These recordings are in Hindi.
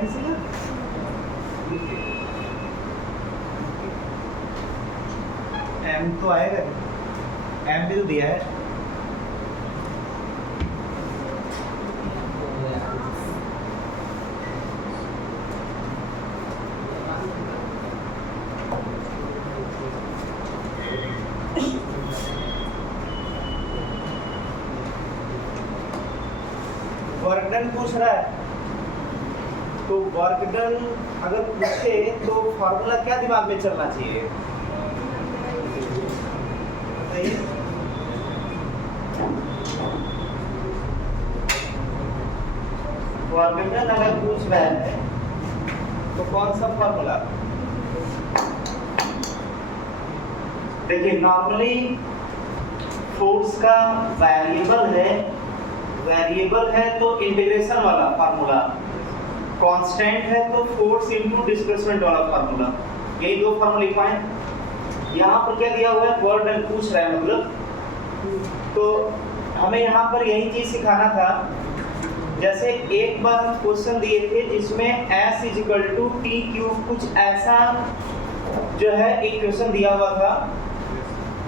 किसी का? एम तो आएगा, एम भी तो दिया है। वर्क डन पूछ रहा है, तो वर्क डन अगर पूछे तो फॉर्मूला क्या दिमाग में चलना चाहिए बताइए? वर्क डन अगर पूछ रहा है तो कौन सा फॉर्मूला? देखिए नॉर्मली फोर्स का वेरिएबल है तो इंटीग्रेशन वाला फार्मूला, कांस्टेंट है तो फोर्स इनटू डिस्प्लेसमेंट वाला फार्मूला, यही दो फार्मूला लिख पाए। यहाँ पर क्या दिया हुआ है, वर्क डन पूछ रहा है मतलब, तो हमें यहाँ पर यही चीज सिखाना था। जैसे एक बार हम क्वेश्चन दिए थे जिसमें s equal to T cube कुछ ऐसा जो है इक्वेशन दिया हुआ था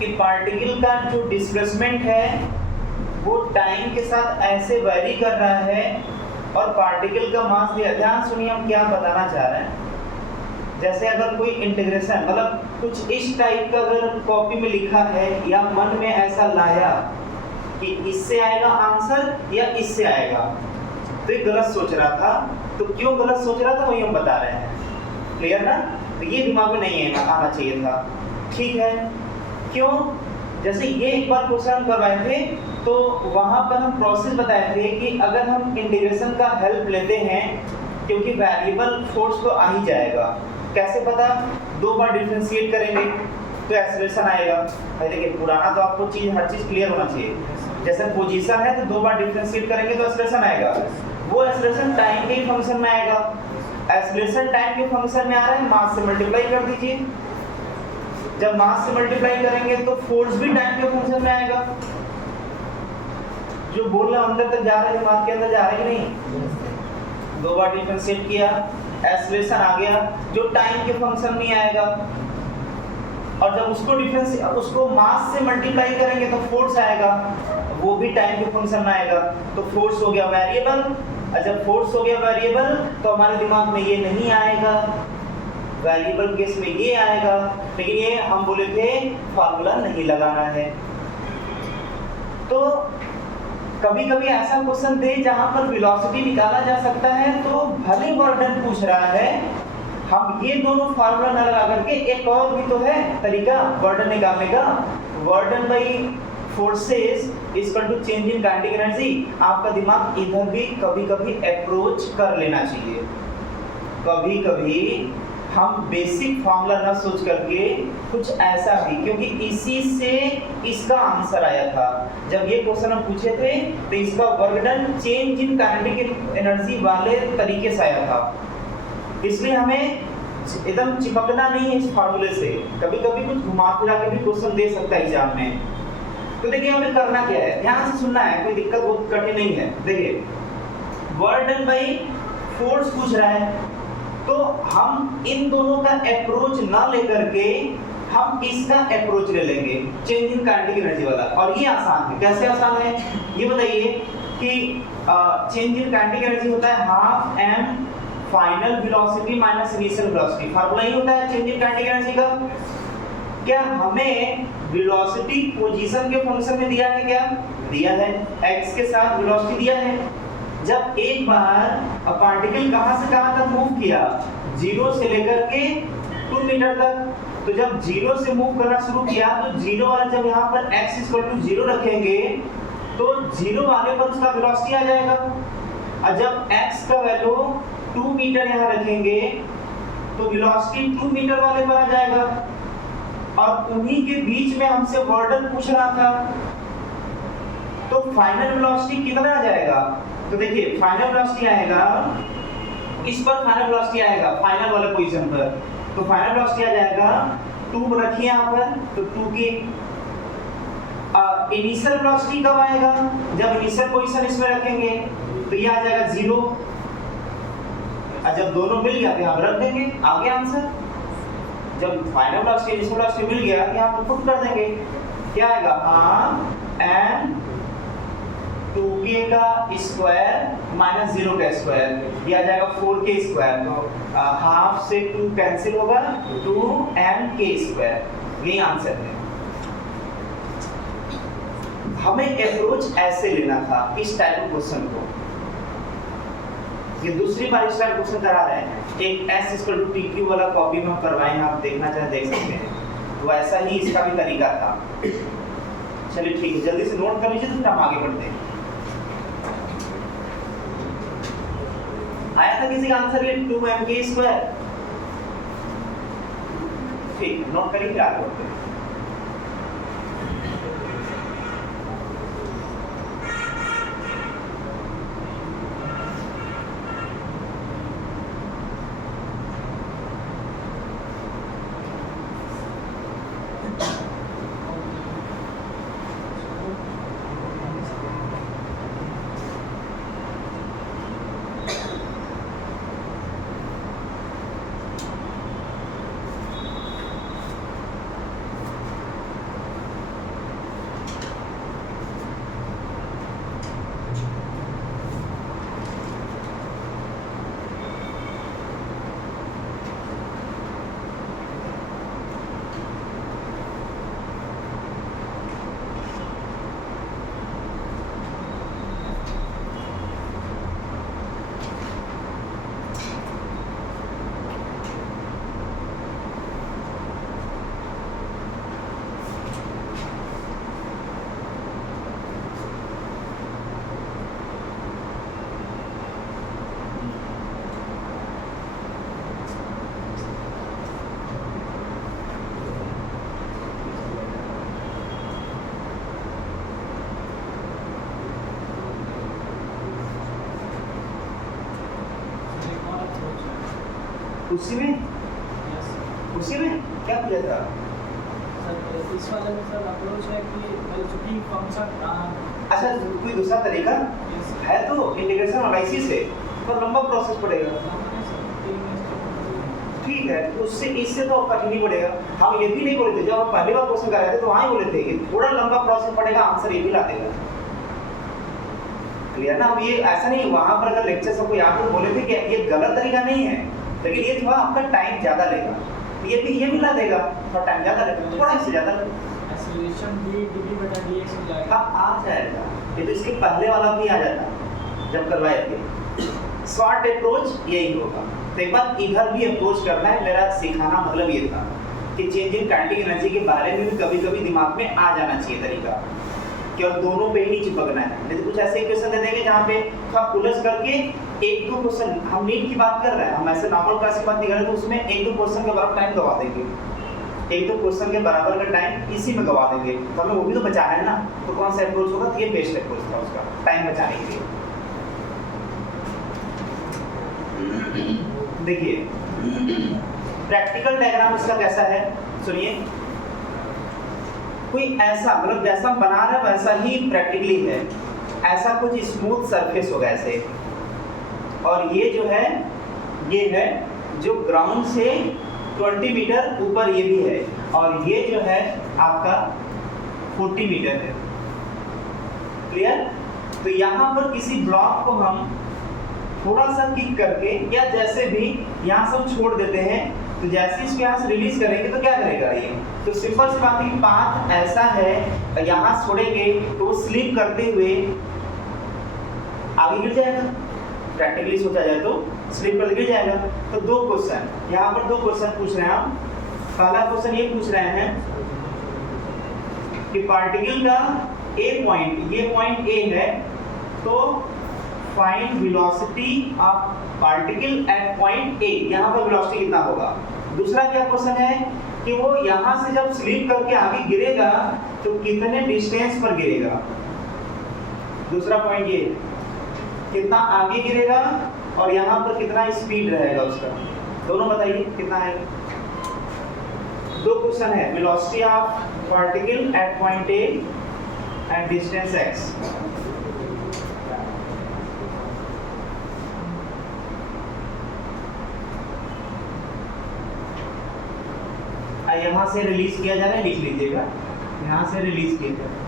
कि पार्टिकल का जो डिस्प्लेसमेंट है वो टाइम के साथ ऐसे वेरी कर रहा है और पार्टिकल का मास दिया। ध्यान सुनिए हम क्या बताना चाह रहे हैं। जैसे अगर कोई इंटीग्रेशन मतलब कुछ इस टाइप का अगर कॉपी में लिखा है या मन में ऐसा लाया कि इससे आएगा आंसर या इससे आएगा, तो ये गलत सोच रहा था। तो क्यों गलत सोच रहा था वही हम बता रहे हैं, क्लियर ना? तो ये दिमाग में नहीं है, आना चाहिए था, ठीक है? क्यों? जैसे ये एक बार क्वेश्चन करवाए थे तो वहां पर हम प्रोसेस बताए थे कि अगर हम इंटीग्रेशन का हेल्प लेते हैं, क्योंकि वेरिएबल फोर्स तो आ ही जाएगा, कैसे पता? दो बार डिफरेंशिएट करेंगे तो एक्सेलरेशन आएगा। देखिए पुराना तो आपको हर चीज क्लियर होना चाहिए। जैसे पोजीशन है तो दो बार डिफरेंशिएट करेंगे तो एक्सेलरेशन आएगा, वो एक्सेलरेशन टाइम के ही फंक्शन में आएगा। एक्सेलरेशन टाइम के फंक्शन में आ रहा है, मास से मल्टीप्लाई कर दीजिए। जब मास से मल्टीप्लाई करेंगे तो फोर्स भी टाइम के फंक्शन में आएगा। जो बोल रहा अंदर तक जा रहा है, दिमाग के अंदर जा रहा है कि नहीं? दो बार डिफरेंशिएट किया, एक्सेलरेशन आ गया जो टाइम के फंक्शन में आएगा, और जब उसको मास से मल्टीप्लाई करेंगे तो फोर्स आएगा, वो भी टाइम के फंक्शन में आएगा। तो फोर्स हो गया वेरिएबल, और जब फोर्स हो गया वेरिएबल तो हमारे दिमाग में ये नहीं आएगा, वेरिएबल केस में ये आएगा। लेकिन ये हम बोले थे फार्मूला नहीं लगाना है। तो कभी कभी ऐसा क्वेश्चन दे जहां पर वेलोसिटी निकाला जा सकता है तो भले वर्क डन पूछ रहा है, हम ये दोनों फार्मूला न लगा करके एक और भी तो है तरीका वर्क डन निकालने का। Work done by forces equal to change in kinetic energy. आपका दिमाग इधर भी कभी कभी अप्रोच कर लेना चाहिए। कभी कभी हम बेसिक फार्मूला ना सोच करके कुछ ऐसा भी, क्योंकि इसी से इसका आंसर आया था। जब ये क्वेश्चन हम पूछे थे तो इसका work done change in kinetic energy वाले तरीके से आया था, इसलिए हमें एकदम चिपकना नहीं है इस फार्मूले से। कभी कभी कुछ घुमा फिरा के भी क्वेश्चन दे सकता है एग्जाम में। तो देखिए हमें करना क्या है, ध्यान से सुनना है, कोई दिक्कत बहुत कठिन नहीं है। देखिए वर्क डन बाई फोर्स पूछ रहा है तो हम इन दोनों का अप्रोच ना लेकर के हम इसका अप्रोच ले लेंगे, चेंज इन काइनेटिक एनर्जी वाला। और ये आसान है। कैसे आसान है ये बताइए कि चेंज इन काइनेटिक एनर्जी होता है half m final velocity minus initial velocity. Formula ही होता है चेंज इन काइनेटिक एनर्जी का। क्या हमें वेलोसिटी पोजीशन के फंक्शन में दिया है? क्या दिया है? x के साथ वेलोसिटी दिया है। जब एक बार पार्टिकल कहां से कहां तक मूव किया, 0 से लेकर के 2 मीटर तक, तो जब 0 से मूव करना शुरू किया तो 0 वाला जब यहाँ पर x इक्वल टू 0 रखेंगे तो 0 वाले पर उसका वेलोसिटी आ जाएगा। और जब x का वैल्यू 2 मीटर यहाँ रखेंगे तो वेलोसिटी 2 मीटर वाले पर आ जाएगा। और उन्हीं के बीच में हमसे वर्क डन पूछ रहा था, तो फाइनल वेलोसिटी कितना आ जाएगा? तो देखिए फाइनल वेलोसिटी आएगा, इस पर फाइनल वेलोसिटी आएगा फाइनल वाले पोजीशन पर, तो फाइनल वेलोसिटी आ जाएगा 2 रखिए यहाँ पर, तो 2 की इनिशियल वेलोसिटी कब आएगा? जब इनिशियल पोजीशन इसमें रखेंगे तो ये आ जाएगा 0। और जब दोनों मिल गया तो यहाँ रख देंगे, आ गया आंसर। जब फाइनल वेलोसिटी इनिशियल वेलोसिटी मिल गया यहाँ पे पुट कर देंगे, क्या आएगा, हाँ n 2k का स्क्वायर माइनस 0 का स्क्वायर, ये आ जाएगा 4k स्क्वायर। तो हाफ से 2 कैंसिल होगा, 2nk स्क्वायर, यही आंसर है। हमें अप्रोच ऐसे लेना था इस टाइप ऑफ क्वेश्चन को। ये दूसरी बार इस टाइप क्वेश्चन करा रहे हैं। एक s=tq वाला कॉपी में हम करवाए हैं, आप देखना चाहे देख सकते हैं। तो ऐसा ही इसका भी तरीका था। चलिए ठीक है, जल्दी से नोट कर लीजिए तो फिर हम आगे बढ़ते हैं। आया था किसी का आंसर ये 2mk स्क्वायर? ठीक, नोट करिए फिर आगे बढ़ते हैं। उसी में उसी में क्या किया था सर? इस वाले में सर अप्रोच है कि चूंकि फंक्शन अच्छा कोई दूसरा तरीका है तो इंटीग्रेशन एनालिसिस है तो लंबा प्रोसेस पड़ेगा। ठीक है, उससे इससे तो कठिन ही पड़ेगा। हम ये भी नहीं बोले थे जब हम पहली बार क्वेश्चन कर रहे थे तो वहाँ ही बोले थे कि थोड़ा लंबा प्रोसेस पड़ेगा, आंसर ये भी ला देगा। क्लियर ना? अब ये ऐसा नहीं, वहाँ पर अगर लेक्चर सबको याद तो बोले थे कि ये गलत तरीका नहीं है, लेकिन ये थोड़ा आपका टाइम ज़्यादा लेगा। ये भी ला देगा, थोड़ा टाइम ज़्यादा लेगा, थोड़ा इससे ज़्यादा एक्सीलरेशन भी dv/dx हो जाएगा। हाँ आ जाएगा, ये तो इसके पहले वाला भी आ जाता जब करवाए थे। शॉर्ट अप्रोच यही होगा। तो एक बार इधर भी अप्रोच करना है, मेरा सिखाना मतलब ये था कि चेंज इन काइनेटिक एनर्जी के बारे में भी कभी-कभी दिमाग में आ जाना चाहिए तरीका, कि और दोनों पे ही नहीं चिपकना है। नहीं तो कुछ ऐसे क्वेश्चन दे देंगे जहाँ पे थोड़ा पुलस करके एक दो क्वेश्चन, हम नीट की बात कर रहे हैं, हम ऐसे नॉर्मल क्लास की बात नहीं कर रहे, तो उसमें एक दो क्वेश्चन के बराबर टाइम गवा देंगे, एक दो क्वेश्चन के बराबर का टाइम इसी में गवा देंगे, तो हमें वो भी तो बचाना है ना। तो कौन सा अप्रोच होगा? तो ये बेस्ट अप्रोच था उसका, टाइम बचाने के लिए। देखिए प्रैक्टिकल डायग्राम इसका कैसा है, सुनिए। कोई ऐसा मतलब जैसा हम बना रहे हैं वैसा ही प्रैक्टिकली है। ऐसा कुछ स्मूथ सरफेस होगा ऐसे, और ये जो है ये है जो ग्राउंड से 20 मीटर ऊपर ये भी है, और ये जो है आपका 40 मीटर है। क्लियर? तो यहाँ पर किसी ब्लॉक को हम थोड़ा सा किक करके या जैसे भी यहाँ से हम छोड़ देते हैं, तो जैसे इसको यहाँ से रिलीज करेंगे तो क्या करेगा ये? तो सिंपल सी बात है कि पाथ ऐसा है, यहाँ छोड़ेंगे तो वो स्लिप करते हुए आगे गिर जाएगा। प्रैक्टिकली सोचा जाए तो स्लिप कर गिर जाएगा। तो दो क्वेश्चन यहाँ पर, दो क्वेश्चन पूछ रहे हैं हम। पहला क्वेश्चन ये पूछ रहे हैं कि पार्टिकल का ए पॉइंट, ये पॉइंट ए है, तो find velocity of particle at point A, यहाँ पर वेलोसिटी कितना होगा। दूसरा क्या क्वेश्चन है कि वो यहाँ से जब स्लिप करके आगे गिरेगा तो कितने डिस्टेंस पर गिरेगा। दूसरा पॉइंट ये कितना आगे गिरेगा और यहाँ पर कितना स्पीड रहेगा उसका, दोनों बताइए कितना है। दो क्वेश्चन है, velocity of particle at point A and distance x। यहाँ से रिलीज किया जा रहा है, लिख लीजिएगा, यहाँ से रिलीज किया जा रहा है।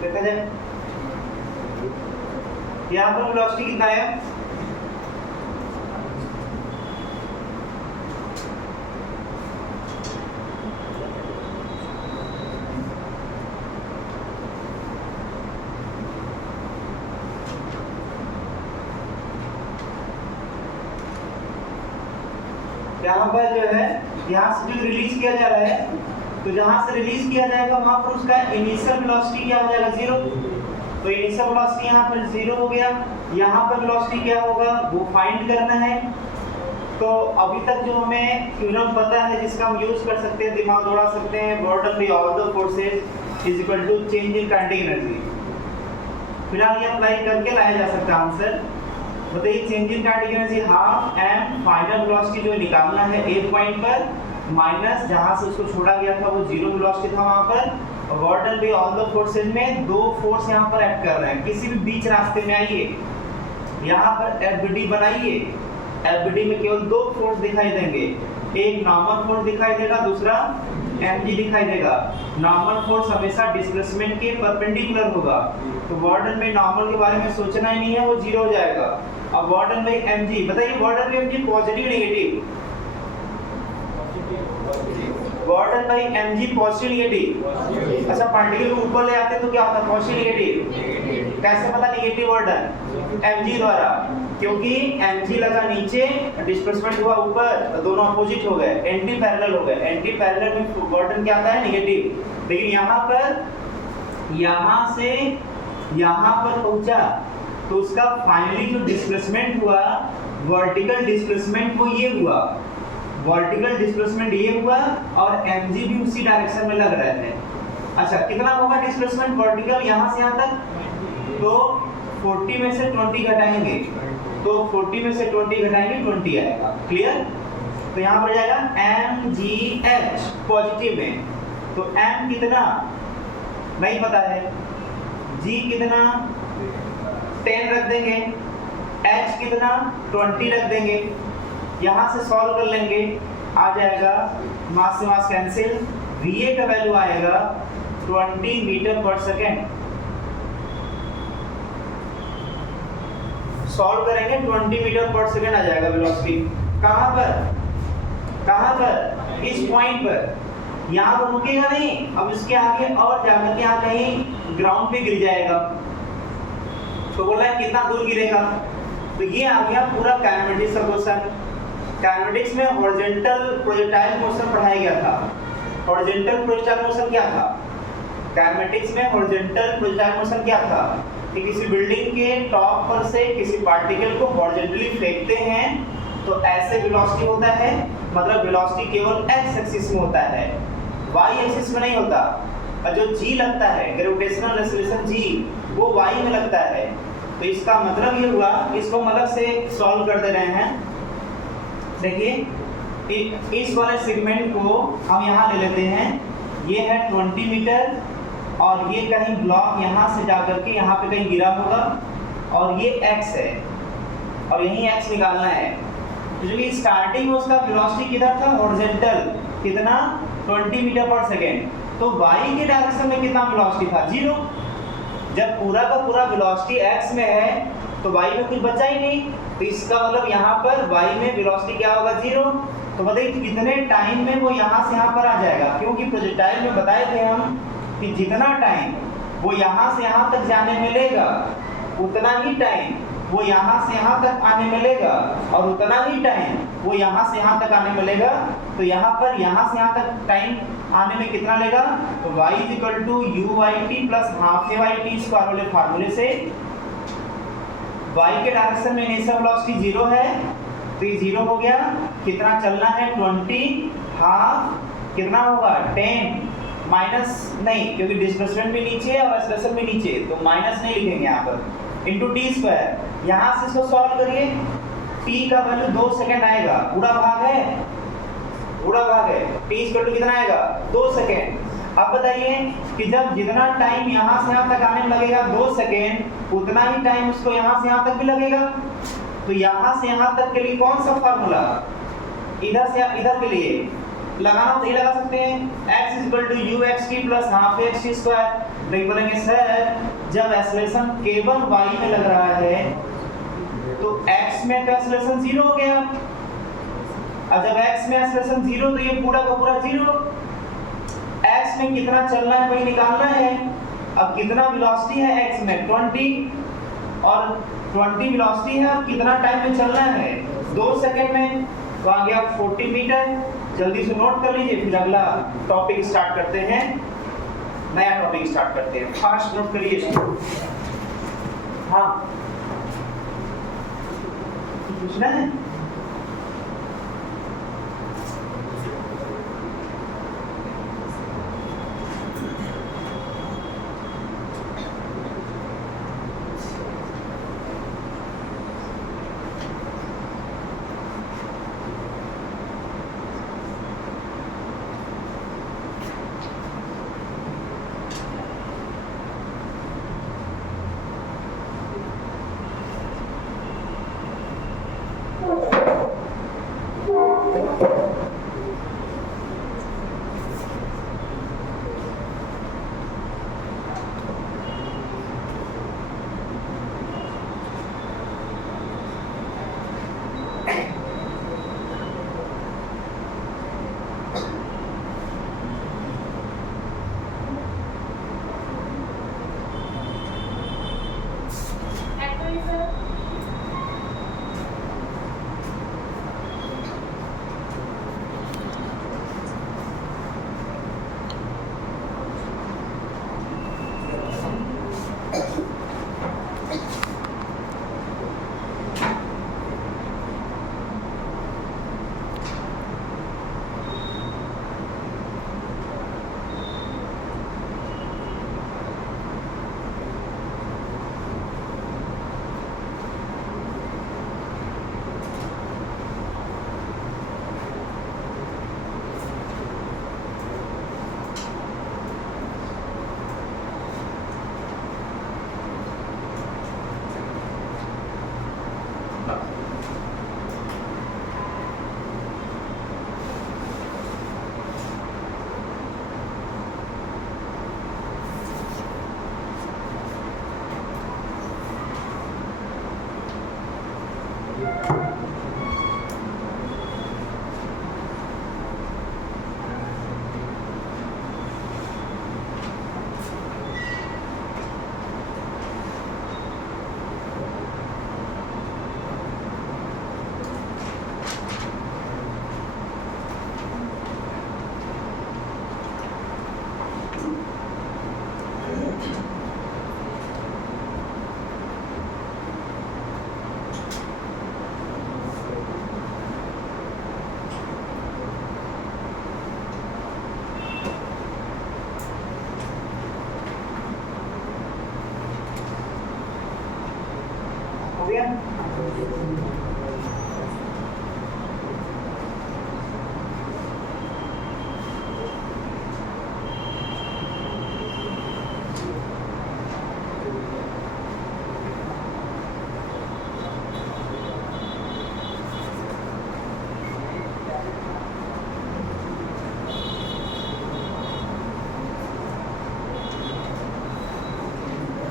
देखा जाए यहाँ पर वेलोसिटी कितना है, यहाँ पर जो है यहाँ से जो रिलीज किया जा रहा है, तो जहां से रिलीज किया जाएगा वहां पर उसका इनिशियल वेलोसिटी क्या हो जाएगा, 0। तो इनिशियल वेलोसिटी यहाँ पर 0 हो गया। यहाँ पर वेलोसिटी क्या होगा वो फाइंड करना है। तो अभी तक जो हमें थ्योरम पता है जिसका हम यूज कर सकते हैं, दिमाग दौड़ा सकते हैं, बॉर्डर by all the forces is equal to change in kinetic energy. फिलहाल ये अप्लाई करके लाया जा सकता है आंसर। बताइए change in kinetic energy half m final velocity जो निकालना है ए पॉइंट पर माइनस जहां से उसको छोड़ा गया था वो 0 वेलोसिटी था वहां पर। Border by all the forces में दो फोर्स यहाँ पर एक्ट कर रहे हैं। किसी भी बीच रास्ते में आइए, यहाँ पर एफबीडी बनाइए, एफबीडी में केवल दो फोर्स दिखाई देंगे, एक नॉर्मल फोर्स दिखाई देगा, दूसरा एमजी दिखाई देगा। नॉर्मल फोर्स हमेशा डिस्प्लेसमेंट के परपेंडिकुलर होगा, तो बॉर्डर में नॉर्मल के बारे में सोचना ही नहीं है, वो 0 हो जाएगा। अब बॉर्डर में एमजी, बताइए बॉर्डर में MG positive negative, border by MG positive negative. अच्छा पार्टिकल को ऊपर ले आते हैं तो क्या होता है, पॉजिटिव नेगेटिव। कैसे पता नेगेटिव बॉर्डर, एमजी द्वारा, क्योंकि एमजी लगा नीचे, डिस्प्लेसमेंट हुआ ऊपर, दोनों अपोजिट हो गए, एंटी पैरेलल हो गए। एंटी पैरेलल में बॉर्डर क्या आता है, नेगेटिव। लेकिन यहाँ पर यहाँ से यहाँ पर पहुंचा तो उसका फाइनली जो डिस्प्लेसमेंट हुआ, वर्टिकल डिस्प्लेसमेंट, वो ये हुआ, वर्टिकल डिस्प्लेसमेंट ये हुआ और mg भी उसी डायरेक्शन में लग रहे थे। अच्छा कितना होगा डिस्प्लेसमेंट वर्टिकल यहाँ से यहाँ तक, तो 40 में से 20 घटाएंगे, तो 40 में से 20 घटाएंगे 20 आएगा। क्लियर? तो यहाँ पर जाएगा mgh पॉजिटिव में, तो m कितना नहीं पता है, g कितना 10 रख देंगे, h कितना 20 रख देंगे, यहाँ से सॉल्व कर लेंगे, आ जाएगा मास से मास कैंसिल, Va का वैल्यू आएगा 20 मीटर पर सेकेंड। सॉल्व करेंगे 20 मीटर पर सेकेंड आ जाएगा वेलोसिटी। कहाँ पर, कहाँ पर, इस पॉइंट पर। यहाँ पर रुकेगा नहीं, अब इसके आगे और जाकर के यहाँ कहीं ग्राउंड पे गिर जाएगा। तो बोल रहा है कितना दूर गिरेगा, तो ये आ गया पूरा काइनेमेटिक्स का क्वेश्चन। काइनेमेटिक्स में हॉरिजॉन्टल प्रोजेक्टाइल मोशन पढ़ाया गया था। हॉरिजॉन्टल प्रोजेक्टाइल मोशन क्या था, काइनेमेटिक्स में हॉरिजॉन्टल प्रोजेक्टाइल मोशन क्या था कि किसी बिल्डिंग के टॉप पर से किसी पार्टिकल को हॉरिजॉन्टली फेंकते हैं तो ऐसे वेलोसिटी होता है, मतलब वेलोसिटी केवल x एक्सिस में होता है, y एक्सिस में नहीं होता। और जो g लगता है, ग्रेविटेशनल एक्सेलरेशन g, वो y में लगता है। तो इसका मतलब ये हुआ, इसको हम अलग से सॉल्व कर दे रहे हैं। देखिए इस वाले सेगमेंट को हम यहाँ ले लेते हैं, ये है 20 मीटर और ये कहीं ब्लॉक यहाँ से जाकर के यहाँ पे कहीं गिरा होगा और ये x है और यही x निकालना है। तो जो कि स्टार्टिंग में उसका वेलोसिटी किधर था, हॉरिजॉन्टल, कितना 20 मीटर पर सेकेंड। तो y के डायरेक्शन में कितना वेलोसिटी था, 0। जब पूरा का पूरा वेलोसिटी x में है तो y में कुछ बचा ही नहीं, तो इसका मतलब यहाँ पर y में वेलोसिटी क्या होगा, 0। तो बताइए कितने टाइम में वो यहाँ से यहाँ पर आ जाएगा, क्योंकि प्रोजेक्टाइल में बताए थे हम कि जितना टाइम वो यहाँ से यहाँ तक जाने में लेगा उतना ही टाइम वो यहाँ से यहाँ तक आने में लेगा और उतना ही टाइम वो यहाँ से यहाँ तक आने में लेगा। तो यहाँ पर यहाँ से यहाँ तक टाइम आने में कितना लेगा, तो y = u/t + ½ a/t स्क्वायर वाले फार्मूले से y के डायरेक्शन में इनिशियल वेलोसिटी 0 है तो ये 0 हो गया। कितना चलना है, 20, हाफ कितना होगा 10 माइनस नहीं, क्योंकि डिस्प्लेसमेंट भी नीचे है और एक्सेलरेशन भी नीचे, तो माइनस नहीं लिखेंगे यहाँ पर, इनटू टी स्क्वायर। यहाँ से इसको सॉल्व करिए, t का वैल्यू 2 सेकंड आएगा, पूरा भाग है, पूरा भाग है, t = कितना आएगा 2 सेकंड। अब बताइए कि जब जितना टाइम यहाँ से यहाँ तक आने में लगेगा 2 सेकंड, उतना ही टाइम उसको यहाँ से यहाँ तक भी लगेगा। तो यहाँ से यहाँ तक के लिए कौन सा फार्मूला, इधर से इधर के लिए लगाना तो ये लगा सकते हैं, x = uxt + ½ xt स्क्वायर। नहीं बोलेंगे सर जब एक्सेलरेशन केवल y में लग रहा है तो x में तो एक्सेलरेशन 0 हो गया, और जब x में एक्सेलरेशन 0 तो ये पूरा का पूरा 0। x में कितना चलना है वही निकालना है। अब कितना वेलोसिटी है x में 20 और 20 वेलोसिटी है, अब कितना टाइम में चलना है 2 सेकंड में, तो आ गया 40 मीटर। जल्दी से नोट कर लीजिए, फिर अगला टॉपिक स्टार्ट करते हैं, नया टॉपिक स्टार्ट करते हैं। फास्ट नोट करिए। हाँ पूछना है,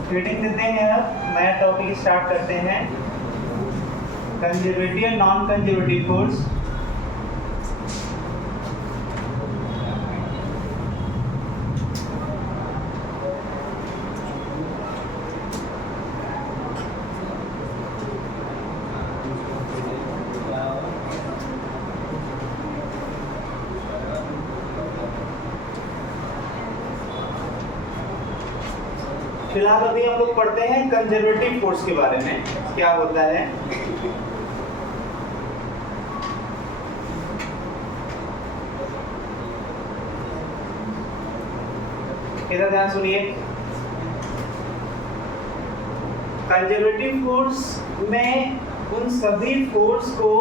हेडिंग देते हैं, अब नया टॉपिक स्टार्ट करते हैं, कंजर्वेटिव नॉन कंजर्वेटिव फोर्स। फिलहाल अभी हम लोग पढ़ते हैं कंजर्वेटिव फोर्स के बारे में, क्या होता है। इधर ध्यान सुनिए, कंजर्वेटिव फोर्स में उन सभी फोर्स को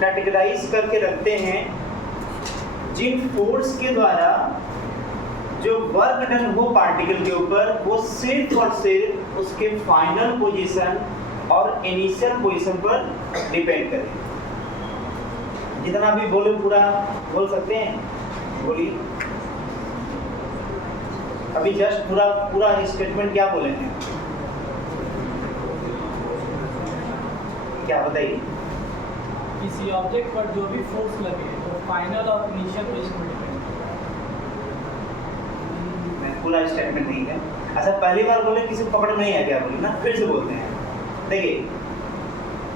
कैटेगराइज करके रखते हैं जिन फोर्स के द्वारा जो वर्क डन हो पार्टिकल के ऊपर वो सिर्फ और सिर्फ उसके फाइनल पोजीशन और इनिशियल पोजीशन पर डिपेंड करे। जितना भी बोले पूरा बोल सकते हैं, बोलिए। अभी जस्ट पूरा स्टेटमेंट क्या बोलेंगे, क्या बताइए। किसी ऑब्जेक्ट पर जो भी फोर्स लगे वो फाइनल और इनिशियल पोजीशन पर डिपेंड पूरा स्टेटमेंट नहीं है। अच्छा, पहली बार बोले किसी को पकड़ नहीं है क्या, बोले ना, फिर से बोलते हैं। देखिए,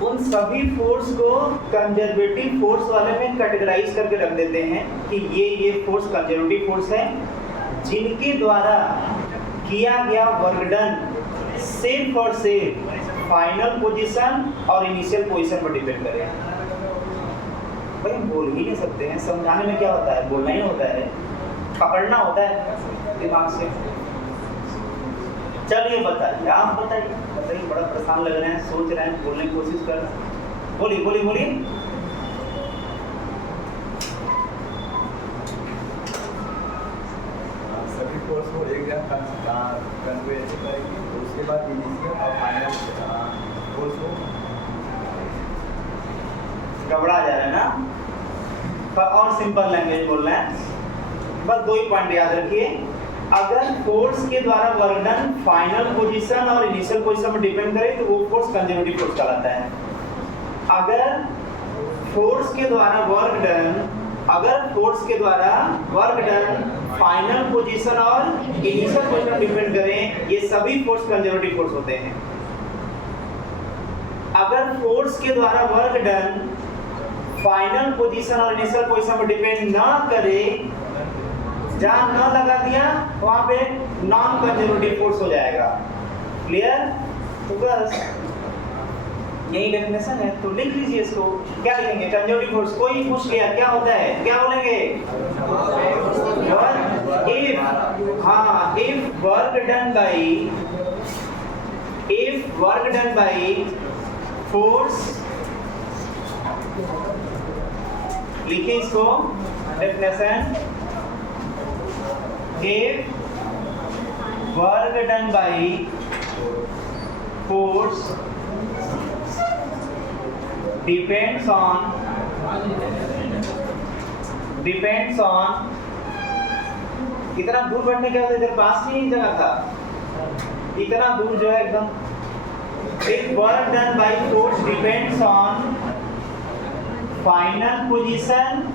उन सभी फोर्स को कंजर्वेटिव फोर्स वाले में कैटेगराइज करके रख देते हैं कि ये फोर्स कंजर्वेटिव फोर्स है जिनके द्वारा किया गया वर्क डन सिर्फ और सिर्फ फाइनल पोजीशन और इनिशियल पोजीशन पर डिपेंड करेगा। भाई बोल ही नहीं सकते हैं, समझाने में क्या होता है, बोलना ही होता है, पकड़ना होता है दिमाग से। चलिए बताइए, आप बताइए, बड़ा परेशान लग रहे हैं, सोच रहे हैं, बोलने की कोशिश कर रहे हैं, बोलिए बोलिए बोलिए। सभी फोर्स को एक जगह कन्वर्ट करेगी, तो उसके बाद इनिशियल और फाइनल फोर्स को घबरा जा रहे हैं ना, और सिंपल लैंग्वेज बोल रहे हैं। बस दो ही पॉइंट याद रखिए, अगर फोर्स के द्वारा वर्क डन फाइनल पोजीशन और इनिशियल पोजीशन पर डिपेंड करे तो वो फोर्स कंजर्वेटिव फोर्स कहलाता है। अगर फोर्स के द्वारा वर्क डन फाइनल पोजीशन और इनिशियल पोजीशन पर डिपेंड करें, ये सभी फोर्स कंजर्वेटिव फोर्स होते हैं। अगर फोर्स के द्वारा वर्क डन फाइनल पोजीशन और इनिशियल पोजीशन पर डिपेंड ना करे, जहां न लगा दिया वहां पे नॉन कंजर्वेटिव फोर्स हो जाएगा। क्लियर? तो बस यही डेफिनेशन है, तो लिख लीजिए इसको। क्या लिखेंगे? Conservative force. कोई पूछ लिया क्या होता है, क्या बोलेंगे? If work done by force, लिखिए इसको definition. If work done by force depends on इतना दूर बैठने क्या होता है, इधर पास नहीं जगह था, इतना दूर जो है एकदम। If work done by force depends on final position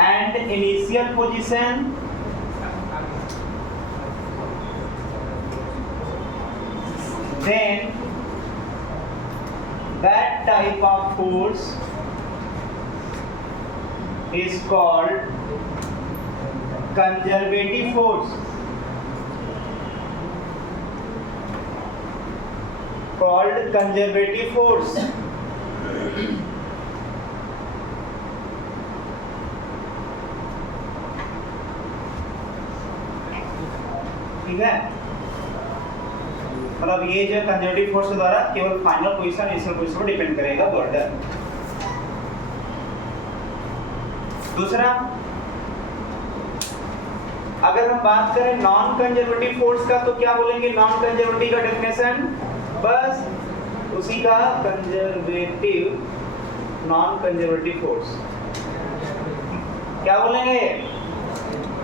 and initial position, then that type of force is called conservative force, ठीक है। मतलब ये जो कंजर्वेटिव फोर्स के द्वारा केवल फाइनल पोजीशन इनिशियल पोजीशन पर डिपेंड करेगा वर्क डन। दूसरा, अगर हम बात करें नॉन कंजर्वेटिव फोर्स का तो क्या बोलेंगे? नॉन कंजर्वेटिव का डेफिनेशन बस उसी का, कंजर्वेटिव नॉन कंजर्वेटिव फोर्स क्या बोलेंगे?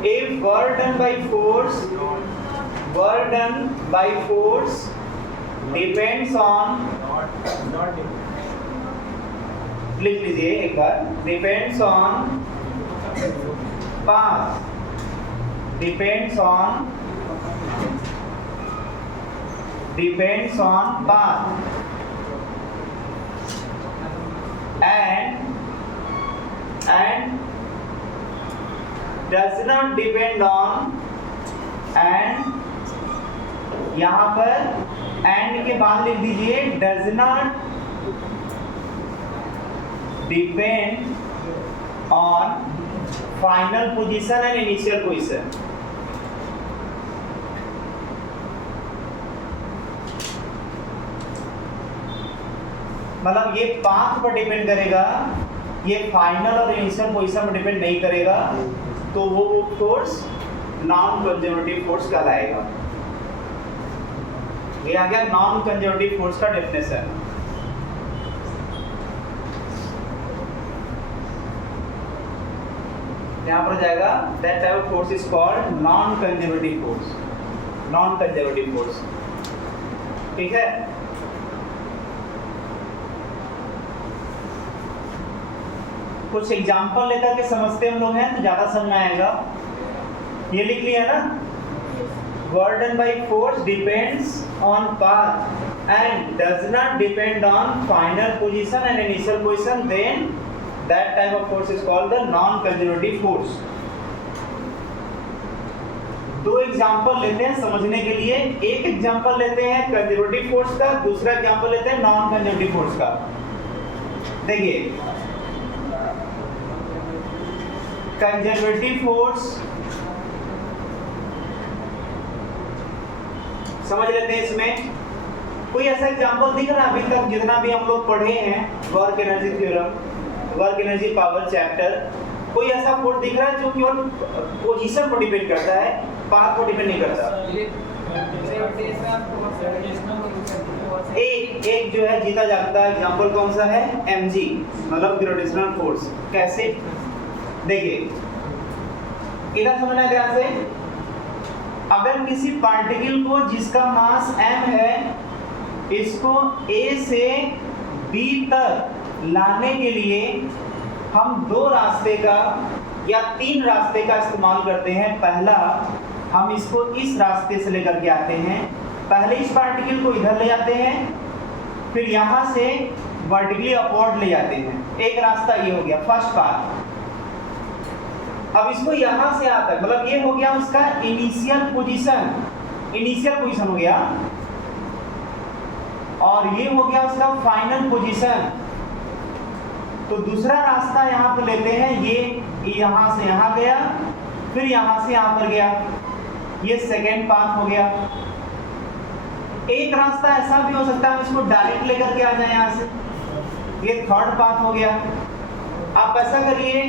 if work done by force depends on, लिख लीजिए एक बार, depends on path, depends on path and does not depend on, and यहाँ पर and के बाद लिख दीजिए does not depend on final position and initial position. मतलब ये पाथ पर डिपेंड करेगा, ये फाइनल और इनिशियल पोजीशन पर डिपेंड नहीं करेगा, तो वो फोर्स नॉन कंजर्वेटिव फोर्स कहलाएगा। ये आ गया नॉन कंजर्वेटिव फोर्स का डेफिनेशन। यहाँ पर जाएगा that type of force is called non conservative force, non conservative force. ठीक है, कुछ एग्जांपल लेकर के समझते हम लोग हैं तो ज्यादा समझ में आएगा। ये लिख लिया ना, work done by force depends on path and does not depend on final position and initial position, then that type of force is called the non conservative force. दो एग्जांपल लेते हैं समझने के लिए, एक एग्जांपल लेते हैं कंजर्वेटिव फोर्स का, दूसरा एग्जांपल लेते हैं नॉन कंजर्वेटिव फोर्स का। देखिए, कंजर्वेटिव फोर्स समझ लेते हैं। इसमें कोई ऐसा एग्जांपल दिख रहा है अभी तक जितना भी हम लोग पढ़े हैं work energy theorem, work energy power chapter, कोई ऐसा फोर्स दिख रहा है जो केवल पोजीशन पर डिपेंड करता है, पाथ पर डिपेंड नहीं करता? एक जो है जीता जागता एग्जांपल कौन सा है? mg, मतलब ग्रेविटेशनल फोर्स। कैसे? देखिए, इधर समझना है ध्यान से। अगर किसी पार्टिकल को जिसका मास m है, इसको A से B तक लाने के लिए हम दो रास्ते का या तीन रास्ते का इस्तेमाल करते हैं। पहला, हम इसको इस रास्ते से लेकर के आते हैं, पहले इस पार्टिकल को इधर ले जाते हैं, फिर यहाँ से वर्टिकली अपवर्ड ले जाते हैं। एक रास्ता ये हो गया फर्स्ट पाथ। अब इसको यहाँ से आता है, मतलब ये हो गया उसका इनिशियल पोजीशन हो गया, और ये हो गया उसका फाइनल पोजीशन। तो दूसरा रास्ता यहाँ पर लेते हैं, ये यहाँ से यहाँ गया, फिर यहाँ से यहाँ पर गया, ये सेकेंड पाथ हो गया। एक रास्ता ऐसा भी हो सकता है हम इसको डायरेक्ट लेकर के आ जाए यहाँ से, ये थर्ड पाथ हो गया। आप ऐसा करिए,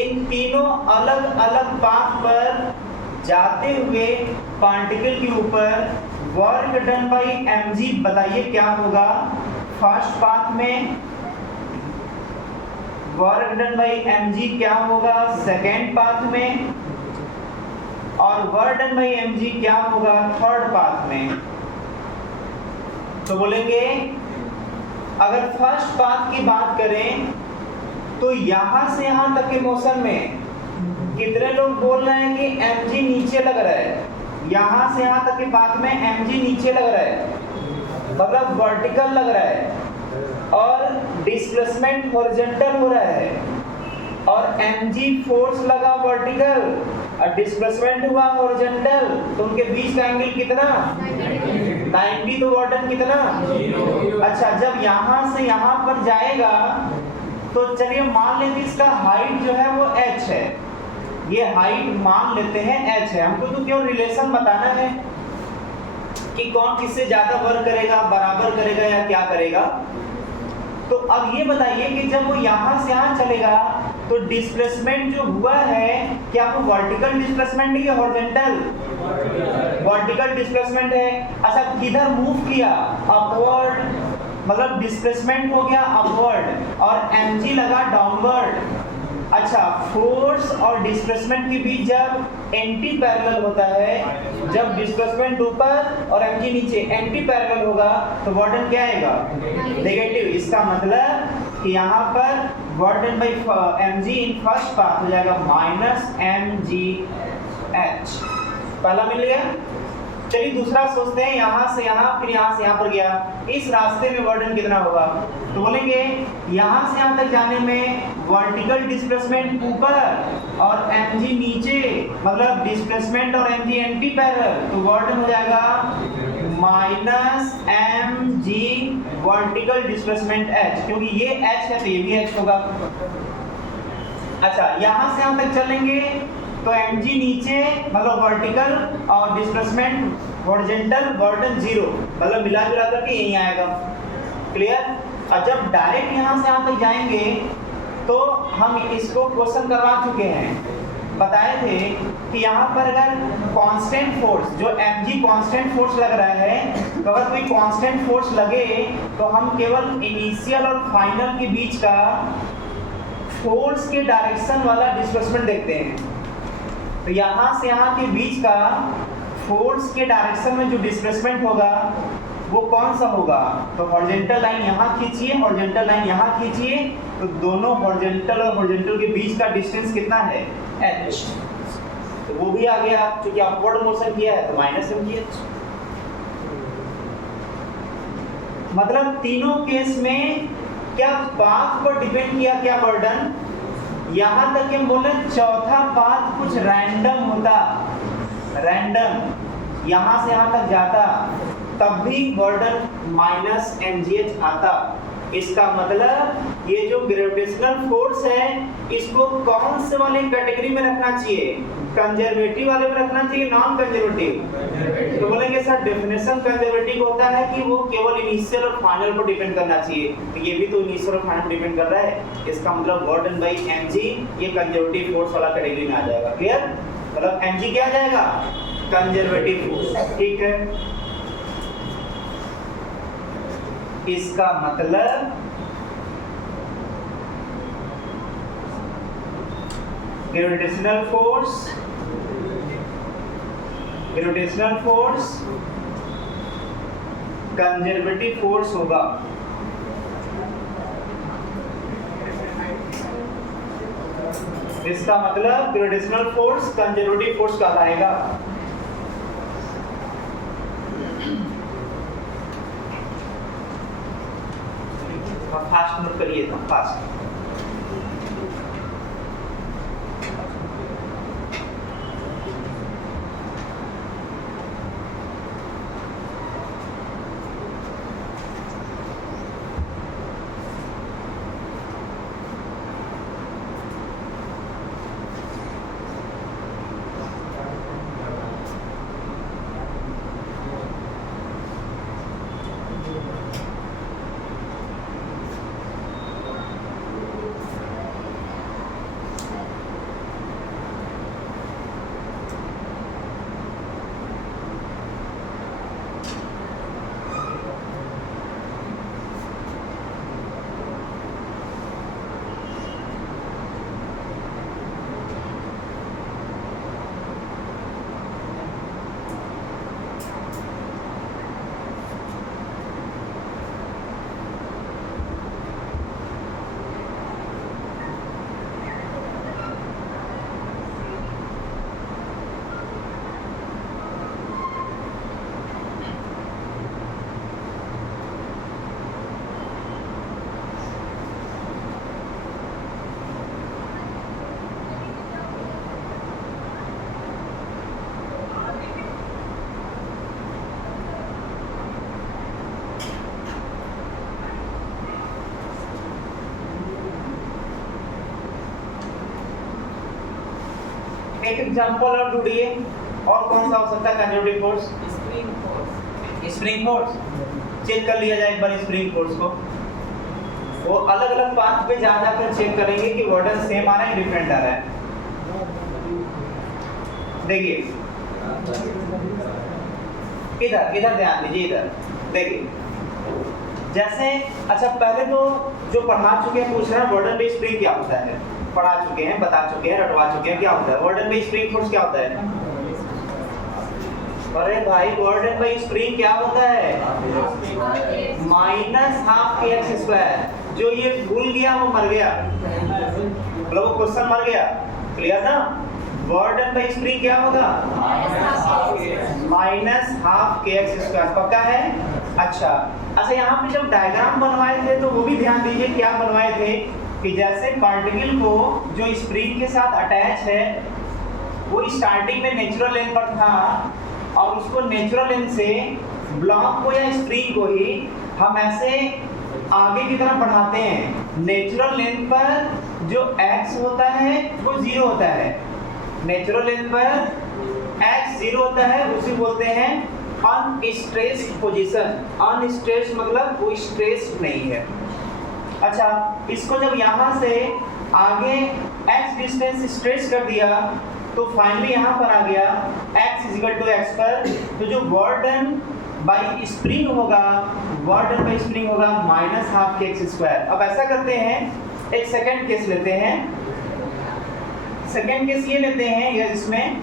इन तीनों अलग अलग पाथ पर जाते हुए पार्टिकल के ऊपर वर्क डन बाई mg बताइए क्या होगा? फर्स्ट पाथ में वर्क डन बाई mg क्या होगा सेकेंड पाथ में, और वर्क डन बाई mg क्या होगा थर्ड पाथ में? तो बोलेंगे अगर फर्स्ट पाथ की बात करें तो यहां से यहां तक के मोशन में कितने लोग बोल रहे हैं कि mg नीचे लग रहा है? यहां से यहां तक के पाथ में mg नीचे लग रहा है, मतलब वर्टिकल लग रहा है, और डिस्प्लेसमेंट हॉरिजॉन्टल हो रहा है, और mg फोर्स लगा वर्टिकल और डिस्प्लेसमेंट हुआ हॉरिजॉन्टल, तो उनके बीच का एंगल कितना? 90। तो वर्क डन कितना? अच्छा, जब यहां से यहां पर जाएगा तो चलिए मान लेते इसका हाइट जो है वो h है, ये हाइट मान लेते हैं h है। हमको तो केवल रिलेशन बताना है कि कौन किससे ज्यादा वर्क करेगा, बराबर करेगा या क्या करेगा। तो अब ये बताइए कि जब वो यहाँ से यहाँ चलेगा तो डिस्प्लेसमेंट जो हुआ है, क्या वो वर्टिकल डिस्प्लेसमेंट है या हॉरिजॉन्टल? वर्टिकल डिस्प्लेसमेंट है। अच्छा, किधर मूव किया? अपवर्ड, मतलब डिस्प्लेसमेंट हो गया अपवर्ड, और mg लगा डाउनवर्ड, अच्छा, फोर्स और डिस्प्लेसमेंट के बीच जब एंटी पैरेलल होता है, जब डिस्प्लेसमेंट ऊपर और mg नीचे एंटी पैरेलल होगा तो वर्क डन क्या आएगा? नेगेटिव। इसका मतलब कि यहाँ पर work done by mg in first part हो जाएगा माइनस mgh। पहला मिल गया। चलिए दूसरा सोचते हैं, यहाँ से यहाँ फिर यहाँ से यहाँ पर गया, इस रास्ते में वर्क डन कितना होगा? तो बोलेंगे यहाँ से यहाँ तक जाने में वर्टिकल डिस्प्लेसमेंट ऊपर और mg नीचे, मतलब डिस्प्लेसमेंट और mg एंटी पैरेलल, तो वर्क डन हो जाएगा minus mg vertical displacement h, क्योंकि ये h है तो ये भी h होगा। अच्छा, यहाँ से यहाँ तक चलेंगे तो mg नीचे मतलब वर्टिकल और डिस्प्लेसमेंट हॉरिजॉन्टल, वर्क डन 0, मतलब मिला जुला करके यहीं आएगा। क्लियर? और जब डायरेक्ट यहाँ से यहाँ तक जाएंगे तो हम इसको क्वेश्चन करवा चुके हैं, बताए थे कि यहाँ पर अगर कांस्टेंट फोर्स, जो mg कांस्टेंट फोर्स लग रहा है, तो अगर कोई कांस्टेंट फोर्स लगे तो हम केवल इनिशियल और फाइनल के बीच का फोर्स के डायरेक्शन वाला डिस्प्लेसमेंट देखते हैं। तो यहाँ से यहाँ के बीच का फोर्स के डायरेक्शन में जो डिस्प्लेसमेंट होगा वो कौन सा होगा? तो हॉरिजॉन्टल लाइन यहाँ खींचिए, हॉरिजॉन्टल लाइन यहाँ खींचिए, तो दोनों हॉरिजॉन्टल और हॉरिजॉन्टल के बीच का डिस्टेंस कितना है? h। तो वो भी आ गया, क्योंकि अपवर्ड मोशन किया है तो माइनस mgh। मतलब तीनों केस में क्या पाथ पर डिपेंड किया क्या बर्डन? यहाँ तक हम बोले चौथा पाथ कुछ रैंडम होता, रैंडम यहाँ से यहाँ तक जाता, तब भी बर्डन माइनस mgh आता। इसका मतलब ये जो ग्रेविटेशनल फोर्स है इसको कौन से वाले कैटेगरी में रखना चाहिए? कंजर्वेटिव वाले में रखना चाहिए, नॉन कंजर्वेटिव? तो बोलेंगे सर डेफिनेशन कंजर्वेटिव होता है कि वो केवल इनिशियल और फाइनल पर डिपेंड करना चाहिए, तो ये भी तो इनिशियल और फाइनल पर डिपेंड कर रहा है। इसका मतलब वर्क डन बाई mg ये कंजर्वेटिव फोर्स वाला कैटेगरी में आ जाएगा। क्लियर? मतलब mg क्या आ जाएगा? Conservative force. ठीक है, इसका मतलब ग्रेविटेशनल फोर्स कंजर्वेटिव फोर्स होगा। इसका मतलब ग्रेविटेशनल फोर्स कंजर्वेटिव फोर्स कहलाएगा। फास्ट नोट करिए था, फास्ट। एक एग्जांपल और ढूंढिए, और कौन सा हो सकता है conservative force? Spring force. Check कर लिया जाए एक बार स्प्रिंग फोर्स को। वो अलग अलग पाथ पे जा जाकर चेक करेंगे कि वर्डन सेम आ रहा है डिफरेंट आ रहा है। देखिए इधर इधर ध्यान दीजिए, इधर देखिए जैसे, अच्छा पहले तो जो पढ़ा चुके हैं पूछ रहे हैं वर्डन बेस्ड स्प्रिंग क्या होता है। पढ़ा चुके हैं, बता चुके हैं, रटवा चुके हैं क्या होता है। वर्डन बाई स्प्रिंग फोर्स क्या होता है? अरे भाई वर्डन बाई स्प्रिंग क्या होता है? माइनस हाफ के एक्स स्क्वायर। जो ये भूल गया वो मर गया, मतलब वो क्वेश्चन मर गया। क्लियर ना? वर्डन बाई स्प्रिंग क्या होगा? माइनस हाफ के एक्स स्क्वायर। पक्का है? अच्छा, यहाँ पे जब डायग्राम बनवाए थे तो वो भी ध्यान दीजिए क्या बनवाए थे कि जैसे पार्टिकल को जो स्प्रिंग के साथ अटैच है वो स्टार्टिंग में नेचुरल लेंथ पर था और उसको नेचुरल लेंथ से ब्लॉक को या स्प्रिंग को ही हम ऐसे आगे की तरफ बढ़ाते हैं। नेचुरल लेंथ पर जो x होता है वो 0 होता है। नेचुरल लेंथ पर x 0 होता है, उसे बोलते हैं अनस्ट्रेस्ड पोजीशन। अनस्ट्रेस्ड मतलब वो स्ट्रेस्ड नहीं है। अच्छा, इसको जब यहाँ से आगे x डिस्टेंस स्ट्रेच कर दिया तो फाइनली यहाँ पर आ गया x x पर, तो जो वर्क डन बाई स्प्रिंग होगा, वर्क डन बाई स्प्रिंग होगा माइनस हाफ के एक्स स्क्वायर। अब ऐसा करते हैं, एक सेकंड केस लेते हैं। सेकंड केस ये लेते हैं या इसमें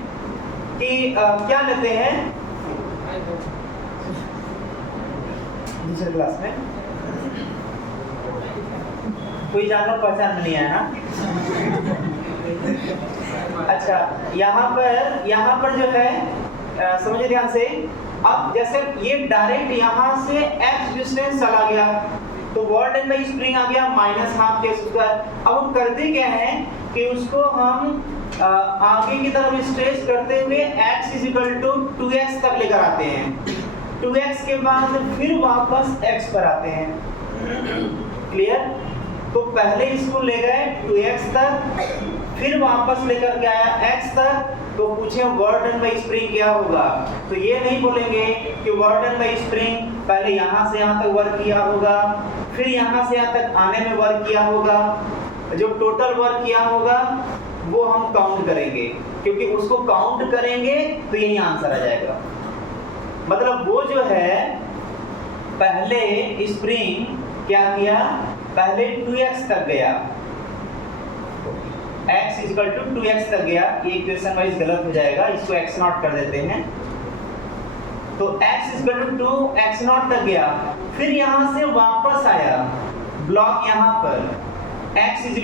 कि क्या लेते हैं दूसरे क्लास में कोई जानवर पहचान में नहीं आया ना? अच्छा, यहाँ पर जो है समझिए ध्यान से। अब जैसे ये डायरेक्ट यहाँ से x डिस्टेंस चला गया तो वर्क डन बाई स्प्रिंग आ गया माइनस हाफ के स्क्वायर। अब हम करते क्या है कि उसको हम आगे की तरफ स्ट्रेच करते हुए x = 2x तक लेकर आते हैं। 2x के बाद फिर वापस x पर आते हैं। क्लियर? तो पहले इसको ले गए 2x तक, फिर वापस लेकर के आया x तक, तो पूछे वर्क डन बाई स्प्रिंग क्या होगा? तो ये नहीं बोलेंगे कि वर्क डन बाई स्प्रिंग पहले यहाँ से यहाँ तक वर्क किया होगा, फिर यहाँ से यहाँ तक आने में वर्क किया होगा। जो टोटल वर्क किया होगा वो हम काउंट करेंगे, क्योंकि उसको काउंट करेंगे तो यही आंसर आ जाएगा। मतलब वो जो है पहले स्प्रिंग क्या किया, पहले 2x तक गया, x = 2x तक गया। ये इक्वेशन वाइज गलत हो जाएगा, इसको x0 कर देते हैं। तो x = 2x0 तक गया, फिर यहाँ से वापस आया ब्लॉक यहाँ पर, x =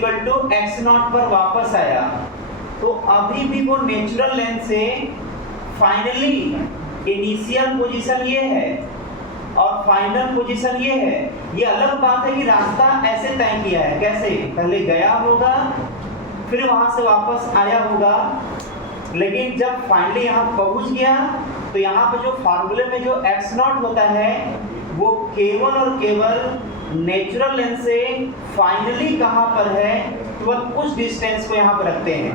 x0 पर वापस आया। तो अभी भी वो नेचुरल लेंथ से फाइनली इनिशियल पोजीशन ये है और फाइनल पोजीशन ये है। ये अलग बात है कि रास्ता ऐसे तय किया है, कैसे? पहले गया होगा, फिर वहां से वापस आया होगा, लेकिन जब फाइनली यहाँ पहुंच गया तो यहाँ पे जो फार्मूले में जो x0 होता है वो केवल और केवल नेचुरल लेंथ से फाइनली कहाँ पर है, केवल उस डिस्टेंस को यहाँ पर रखते हैं।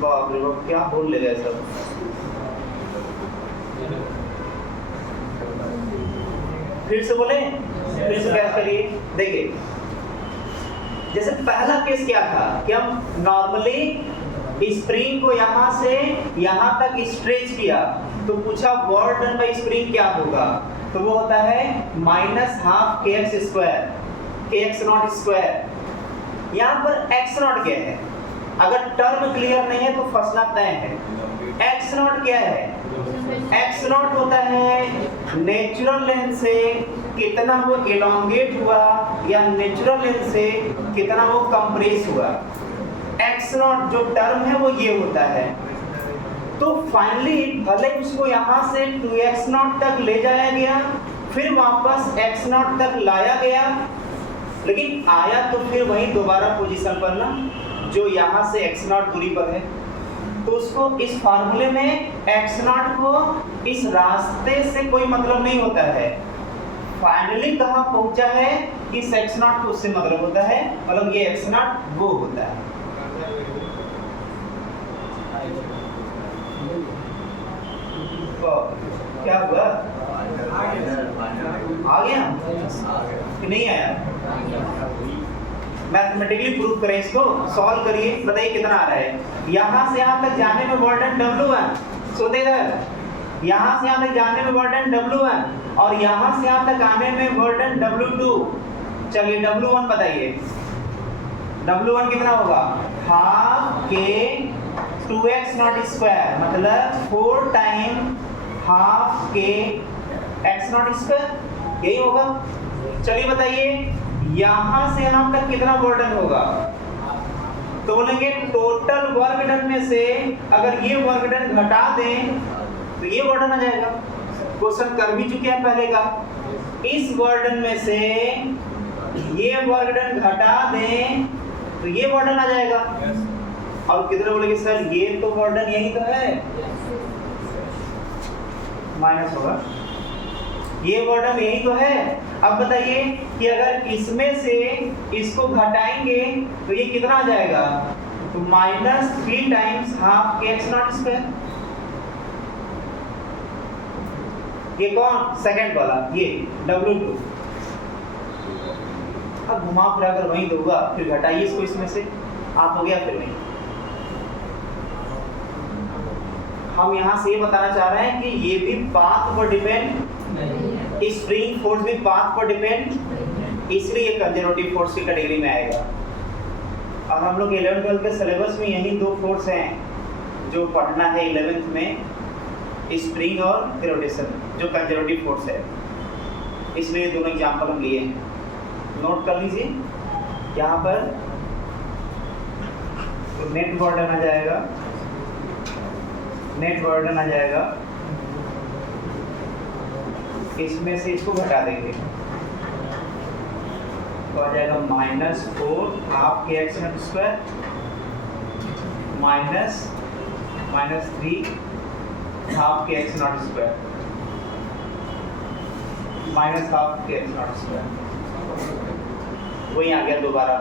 बाप रे बाप, क्या बोल ले गए सब। फिर से बोले, फिर से क्या करिए। देखिए, जैसे पहला केस क्या था कि हम नॉर्मली स्प्रिंग को यहाँ से यहाँ तक स्ट्रेच किया तो पूछा वर्क डन बाई स्प्रिंग क्या होगा, तो वो होता है माइनस हाफ के एक्स स्क्वायर, के एक्स नॉट स्क्वायर। यहाँ पर x0 क्या है? अगर टर्म क्लियर नहीं है तो फंसना तय है। x0 क्या है? x0 होता है नेचुरल लेंथ से कितना वो एलोंगेट हुआ या नेचुरल लेंथ से कितना वो कंप्रेस हुआ। x0 जो टर्म है वो ये होता है। तो फाइनली भले उसको यहाँ से 2x0 तक ले जाया गया, फिर वापस x0 तक लाया गया, लेकिन आया तो फिर वही दोबारा पोजीशन पर ना, जो यहाँ से x0 दूरी पर है। तो उसको इस फार्मूले में x0 को इस रास्ते से कोई मतलब नहीं होता है। फाइनली कहाँ पहुंचा है, इस x0 को उससे मतलब होता है, मतलब ये x0 वो होता है। तो क्या हुआ? आ गया कि नहीं आया? मैथमेटिकली प्रूव करें, इसको सॉल्व करिए, बताइए कितना आ रहा है। यहाँ से यहाँ तक जाने में वर्क डन W1, सुनते इधर, यहाँ से यहाँ तक जाने में वर्क डन W1 और यहाँ से यहाँ तक आने में वर्क डन W2। चलिए W1 बताइए। W1 कितना होगा हाफ के 2x नॉट स्क्वायर, मतलब 4 टाइम हाफ के x नॉट स्क्वायर, यही होगा। चलिए बताइए यहां से यहां तक कितना वर्क डन होगा, तो बोलेंगे टोटल वर्क डन में से अगर ये वर्क डन घटा दें तो ये वर्क डन आ जाएगा। क्वेश्चन कर भी चुके हैं पहले का, इस वर्क डन में से ये वर्क डन घटा दें तो ये वर्क डन आ जाएगा। और कितने बोलेंगे सर ये तो वर्क डन यही तो है, माइनस होगा, ये वर्क डन यही तो है। अब बताइए कि अगर इसमें से इसको घटाएंगे तो ये कितना आ जाएगा, तो -3 टाइम्स हाफ के x नॉट स्क्वायर। ये कौन सेकंड वाला, ये W2। अब घुमा फिरा कर वहीं तो होगा, फिर घटाइए इसको इसमें से, आप हो गया फिर नहीं। हम यहाँ से ये बताना चाह रहे हैं कि ये भी पाथ पर डिपेंड, स्प्रिंग फोर्स भी पाथ पर डिपेंड, इसलिए ये कंजर्वेटिव फोर्स की कैटेगरी में आएगा। और हम लोग 11-12 के सिलेबस में यही दो फोर्स हैं जो पढ़ना है 11th में, स्प्रिंग और रोटेशन, जो कंजर्वेटिव फोर्स है, इसलिए दोनों एग्जाम्पल हम लिए हैं। नोट कर लीजिए यहाँ पर, तो नेट बर्डन आ जाएगा, नेट बर्डन आ जाएगा, इसमें से इसको घटा देंगे तो आ जाएगा -4 हाफ के x नॉट स्क्वायर -3 हाफ के x नॉट स्क्वायर -हाफ के x नॉट स्क्वायर, वही आ गया दोबारा।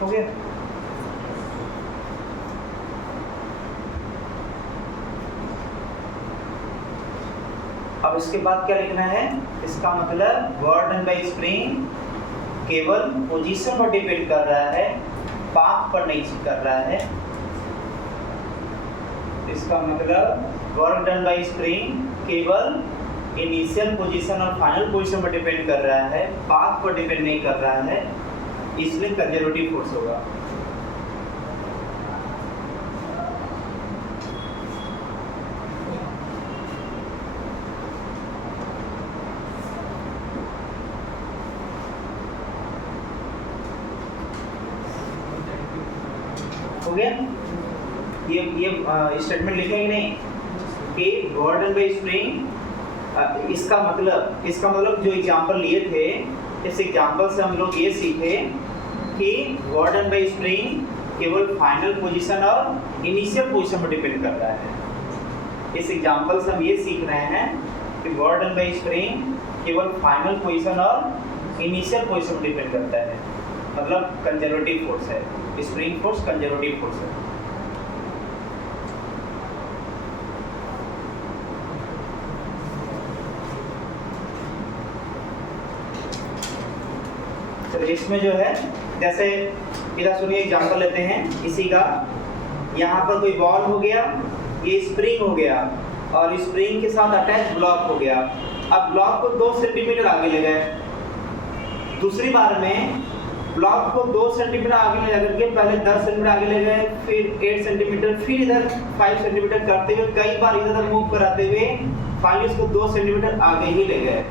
हो गया। अब इसके बाद क्या लिखना है, इसका मतलब वर्क डन बाय स्प्रिंग केवल पोजीशन पर डिपेंड कर रहा है, पाथ पर नहीं कर रहा है। इसका मतलब वर्क डन बाय स्प्रिंग केवल इनिशियल पोजीशन और फाइनल पोजीशन पर डिपेंड कर रहा है, पाथ पर डिपेंड नहीं कर रहा है, इसलिए कंजर्वेटिव फोर्स होगा। हो गया, ये स्टेटमेंट लिखेंगे नहीं कि गॉर्डन बाई स्प्रिंग, इसका मतलब जो एग्जांपल लिए थे, इस एग्जांपल से हम लोग ये सीखे कि गॉर्डन बाई स्प्रिंग केवल फाइनल पोजीशन और इनिशियल पोजीशन पर डिपेंड करता है। इस एग्जांपल से हम ये सीख रहे हैं कि गॉर्डन बाई स्प्रिंग केवल फाइनल पोजीशन और इनिशियल पोजीशन पर डिपेंड करता है, मतलब कंजर्वेटिव फोर्स है। स्प्रिंग फोर्स कंजर्वेटिव फोर्स है। चलिए इसमें जो है, जैसे इधर सुनिए एग्जांपल लेते हैं इसी का। यहाँ पर कोई बॉल हो गया, ये स्प्रिंग हो गया और स्प्रिंग के साथ अटैच ब्लॉक हो गया। अब ब्लॉक को 2 सेंटीमीटर आगे ले गए। दूसरी बार में ब्लॉक को 2 सेंटीमीटर आगे ले जाकर के पहले 10 सेंटीमीटर आगे ले गए, फिर 8 सेंटीमीटर, फिर इधर 5 सेंटीमीटर करते हुए कई बार इधर मूव कराते हुए फाइनली इसको 2 सेंटीमीटर आगे ही ले गए।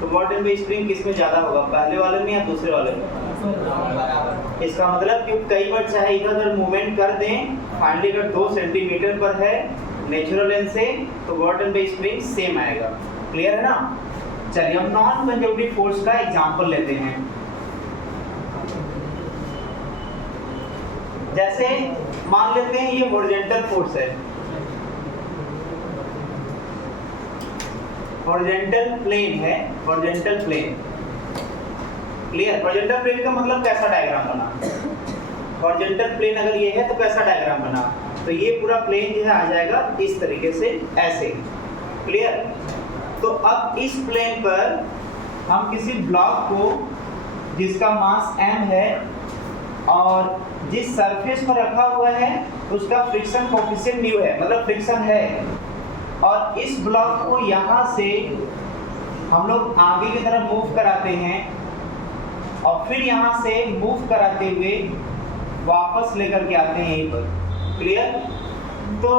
तो गॉर्डन बाई स्प्रिंग किस में ज़्यादा होगा, पहले वाले में या दूसरे वाले में? इसका मतलब कि कई बार चाहे इधर उधर मूवमेंट कर दें, फाइनली अगर 2 सेंटीमीटर पर है नेचुरल लेंथ से तो गॉर्डन बाई स्प्रिंग सेम आएगा। क्लियर है ना? चलिए हम नॉन कंजर्वेटिव फोर्स का एग्जांपल लेते हैं। जैसे मान लेते हैं ये हॉरिजॉन्टल फोर्स है, हॉरिजॉन्टल प्लेन है, horizontal plane. Clear? Horizontal plane का मतलब कैसा डायग्राम बना? हॉरिजॉन्टल प्लेन अगर ये है तो कैसा डायग्राम बना? तो ये पूरा प्लेन जो है आ जाएगा इस तरीके से, ऐसे। क्लियर? तो अब इस प्लेन पर हम किसी ब्लॉक को जिसका मास m है और जिस सरफेस पर रखा हुआ है उसका फ्रिक्शन कोएफिशिएंट म्यू है, मतलब फ्रिक्शन है, और इस ब्लॉक को यहाँ से हम लोग आगे की तरफ मूव कराते हैं और फिर यहाँ से मूव कराते हुए वापस लेकर के आते हैं यहीं पर। क्लियर? तो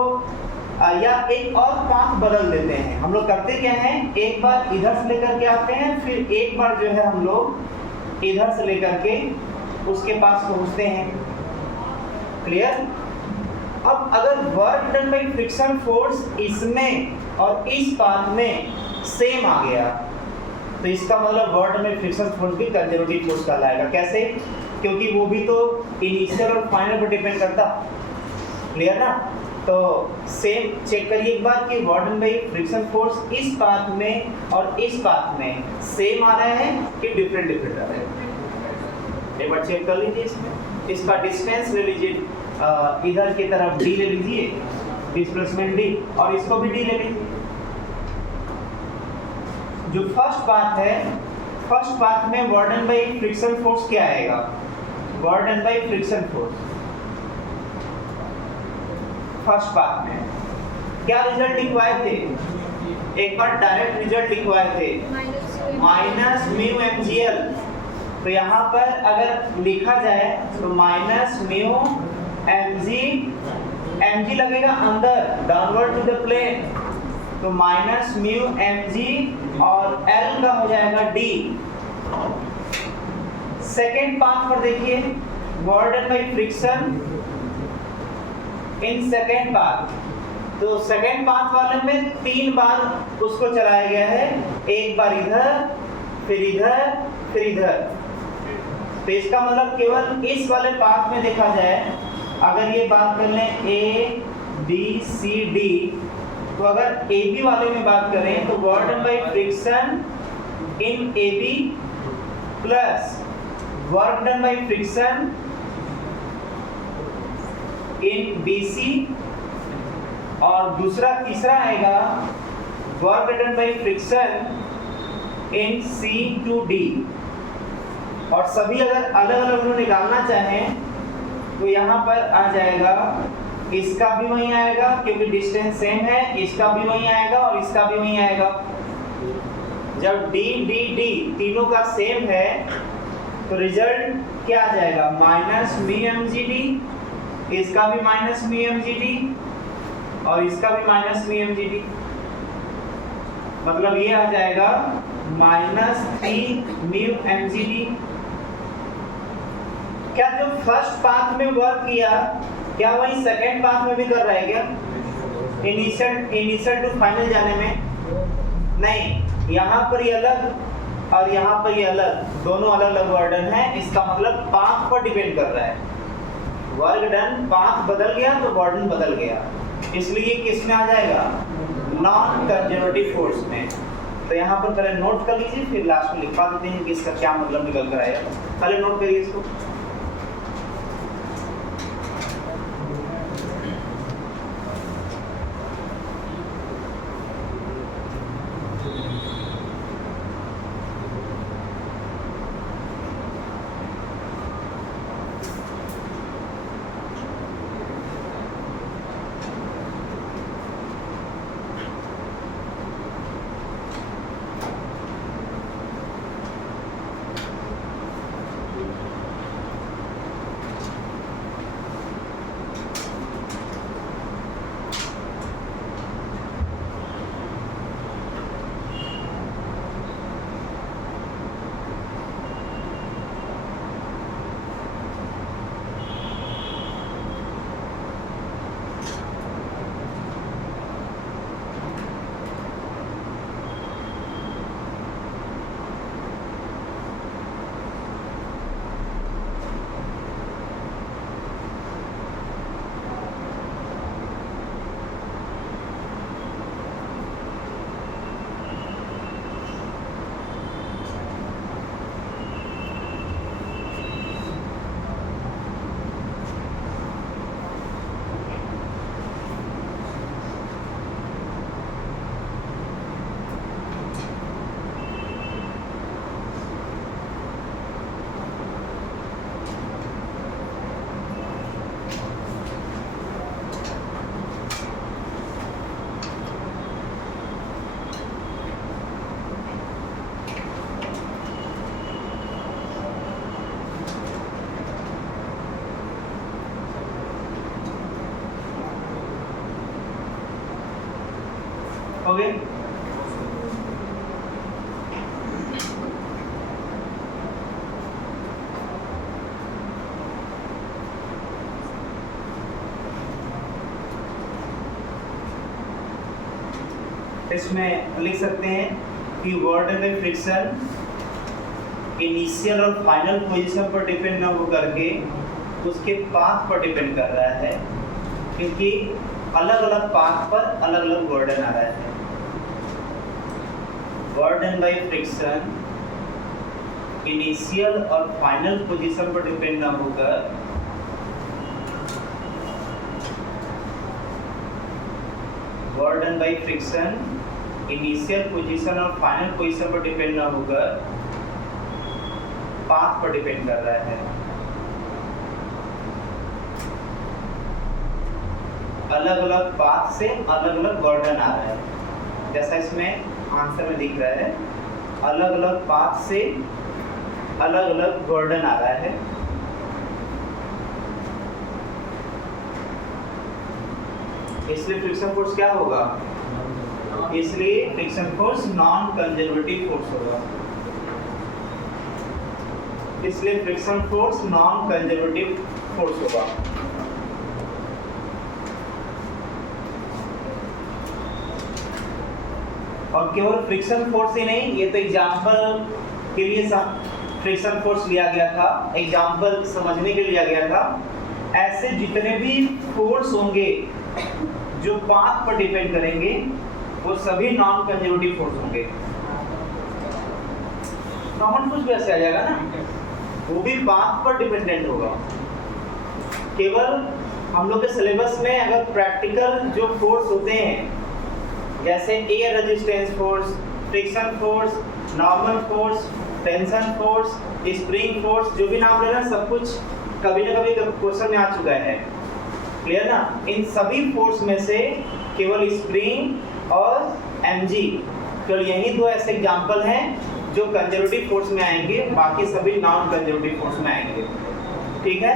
या एक और पाथ बदल देते हैं। हम लोग करते क्या हैं, एक बार इधर से लेकर के आते हैं, फिर एक बार जो है हम लोग इधर से लेकर के उसके पास पहुंचते हैं। क्लियर? अब अगर work done by friction force इसमें और इस पाथ में सेम आ गया तो इसका मतलब work done by friction force भी कंजर्वेटिव फोर्स कहलाएगा। कैसे? क्योंकि वो भी तो इनिशियल और फाइनल पर डिपेंड करता। क्लियर ना? तो सेम चेक करिए एक बार कि work done by friction force इस पाथ में और इस पाथ में सेम आ रहा है कि डिफरेंट आ रहा है। एक बार चेक कर लीजिए। इसमें इसका डिस्टेंस ले लीजिए, इधर की तरफ d ले लीजिए, डिस्प्लेसमेंट d, और इसको भी d ले लीजिए। जो फर्स्ट पाथ है, फर्स्ट पाथ में work done by friction force क्या आएगा? Work done by friction force first path में क्या रिजल्ट लिखवाए थे? एक बार डायरेक्ट रिजल्ट लिखवाए थे माइनस म्यू mgl। तो यहाँ पर अगर लिखा जाए तो माइनस म्यू mg लगेगा अंदर, डाउनवर्ड टू द प्लेन, तो माइनस म्यू mg और L का हो जाएगा d। सेकेंड पाथ पर देखिए, work done by friction in second path, तो सेकेंड पाथ वाले में 3 बार उसको चलाया गया है, एक बार इधर, फिर इधर, फिर इधर। तो इसका मतलब केवल इस वाले पाथ में देखा जाए, अगर ये बात कर लें A B C D, तो अगर AB वाले में बात करें तो work done by friction in AB plus work done by friction in BC, और दूसरा तीसरा आएगा work done by friction in C to D। और सभी अगर अलग अलग निकालना चाहें तो यहाँ पर आ जाएगा, इसका भी वहीं आएगा क्योंकि डिस्टेंस सेम है, इसका भी वहीं आएगा और इसका भी वहीं आएगा। जब D D D तीनों का सेम है तो रिजल्ट क्या आ जाएगा? माइनस म्यू mgd, इसका भी माइनस म्यू mgd और इसका भी माइनस म्यू mgd, मतलब ये आ जाएगा माइनस 3 म्यू mgd। क्या जो फर्स्ट पाथ में वर्क किया क्या वही सेकंड पाथ में भी कर रहा है क्या? इनिशियल टू फाइनल जाने में नहीं, यहाँ पर ये अलग और यहाँ पर ये अलग, दोनों अलग अलग वर्डन है। इसका मतलब पाथ पर डिपेंड कर रहा है। वर्क डन, पाथ बदल गया तो वर्डन बदल गया, इसलिए किस में आ जाएगा? नॉन कंजर्वेटिव फोर्स में। तो यहाँ पर पहले नोट कर लीजिए, फिर लास्ट में लिखवा देते हैं कि इसका क्या मतलब निकल कर आएगा। पहले नोट करिए इसको। हो गए? इसमें लिख सकते हैं कि वर्ड में फ्रिक्शन इनिशियल और फाइनल पोजीशन पर डिपेंड ना हो करके उसके पाथ पर डिपेंड कर रहा है, क्योंकि अलग अलग पाथ पर अलग अलग वर्डन आ रहा है। वर्डन बाय फ्रिक्शन इनिशियल और फाइनल पोजीशन पर डिपेंड ना होकर वर्डन बाय फ्रिक्शन इनिशियल पोजीशन और फाइनल पोजीशन पर डिपेंड ना होकर पाथ पर डिपेंड कर रहा है। अलग अलग पाथ से अलग अलग वर्डन आ रहा है, जैसा इसमें आंसर में दिख रहा है, अलग अलग पाथ से अलग अलग वर्डन आ रहा है। इसलिए फ्रिक्शन फोर्स क्या होगा? इसलिए friction force non conservative force होगा। इसलिए friction force non conservative force होगा। और केवल फ्रिक्शन फोर्स ही नहीं, ये तो एग्जाम्पल के लिए फ्रिक्शन फोर्स लिया गया था, एग्जाम्पल समझने के लिए लिया गया था। ऐसे जितने भी फोर्स होंगे जो पाथ पर डिपेंड करेंगे वो सभी नॉन कंजर्वेटिव फोर्स होंगे। कॉमन फोर्स भी ऐसे आ जाएगा ना, वो भी पाथ पर डिपेंडेंट होगा। केवल हम लोग के सिलेबस में अगर प्रैक्टिकल जो फोर्स होते हैं जैसे air resistance force, friction force, normal force, tension force, spring force, जो भी नाम ले रहे हैं सब कुछ कभी ना कभी क्वेश्चन में आ चुका है। क्लियर ना? इन सभी फोर्स में से केवल स्प्रिंग और एमजी, केवल यही दो ऐसे एग्जाम्पल हैं जो कंजर्वेटिव फोर्स में आएंगे, बाकी सभी नॉन कंजर्वेटिव फोर्स में आएंगे। ठीक है?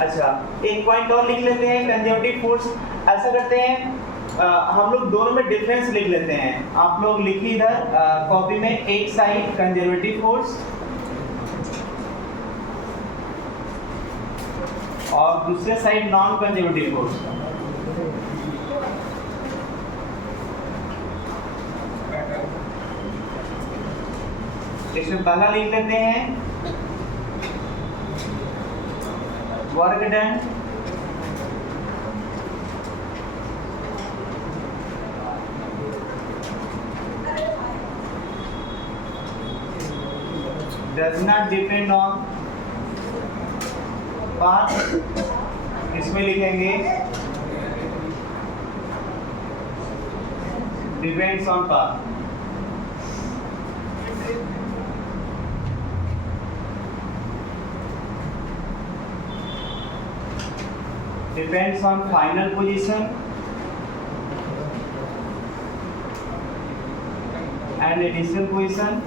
अच्छा, एक पॉइंट और लिख लेते हैं कंजर्वेटिव फोर्स। ऐसा करते हैं हम लोग दोनों में डिफरेंस लिख लेते हैं। आप लोग लिखिए इधर कॉपी में, एक साइड कंजर्वेटिव फोर्स और दूसरे साइड नॉन कंजर्वेटिव फोर्स। इसमें पहला लिख लेते हैं work done does not depend on path। इसमें लिखेंगे depends on path। depends on final position and initial position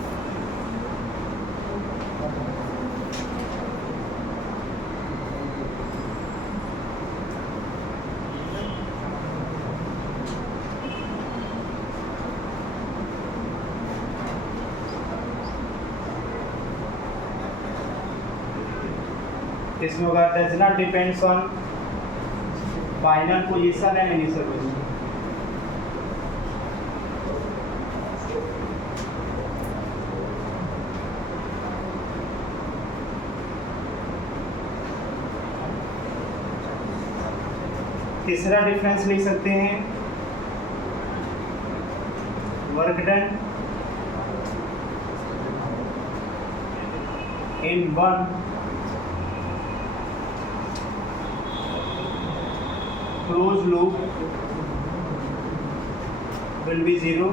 इसमें होगा does not depends on final position and initial position। तीसरा डिफरेंस लिख सकते हैं work done in one closed loop will be 0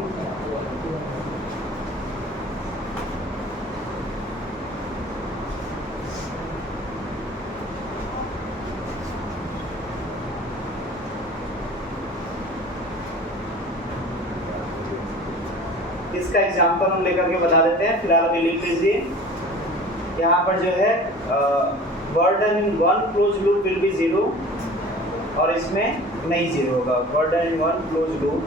इसका एग्जांपल हम लेकर के बता देते हैं। फिलहाल अभी लिख लीजिए यहाँ पर जो है word in one close loop will B 0 और इसमें नहीं 0 होगा। Word in one close loop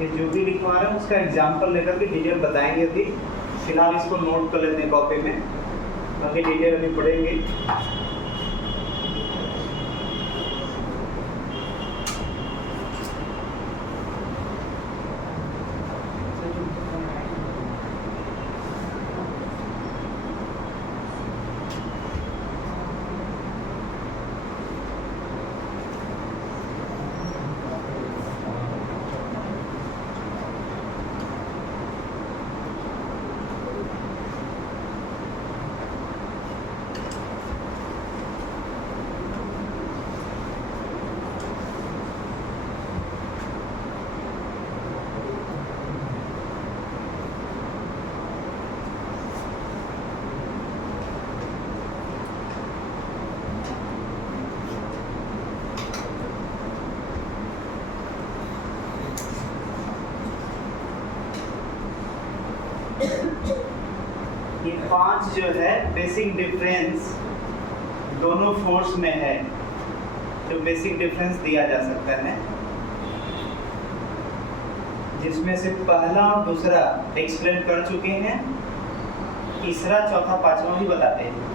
ये जो भी लिखवा रहे हैं उसका एग्जांपल लेकर के डिटेल बताएंगे। अभी फिलहाल इसको नोट कर लेते हैं कॉपी में, बाकी डिटेल अभी पढ़ेंगे। ये 5 जो है बेसिक डिफरेंस दोनों फोर्स में है, जो बेसिक डिफरेंस दिया जा सकता है, जिसमें से पहला और दूसरा एक्सप्लेन कर चुके हैं, तीसरा चौथा पांचवा भी बताते हैं।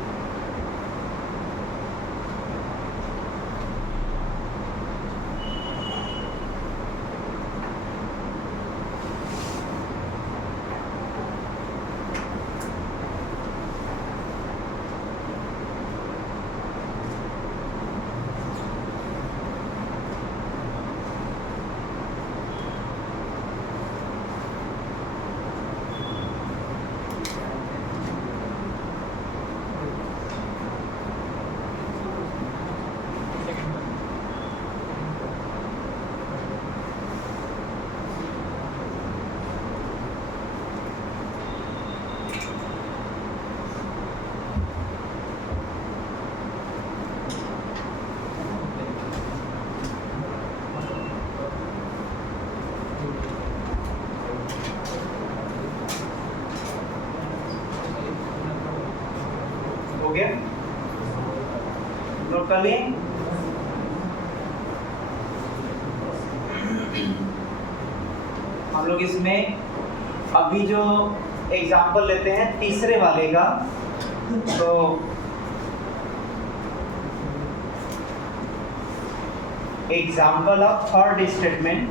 हो गया, नोट कर लिए। हम लोग इसमें अभी जो एग्जाम्पल लेते हैं तीसरे वाले का, तो एग्जाम्पल ऑफ थर्ड स्टेटमेंट।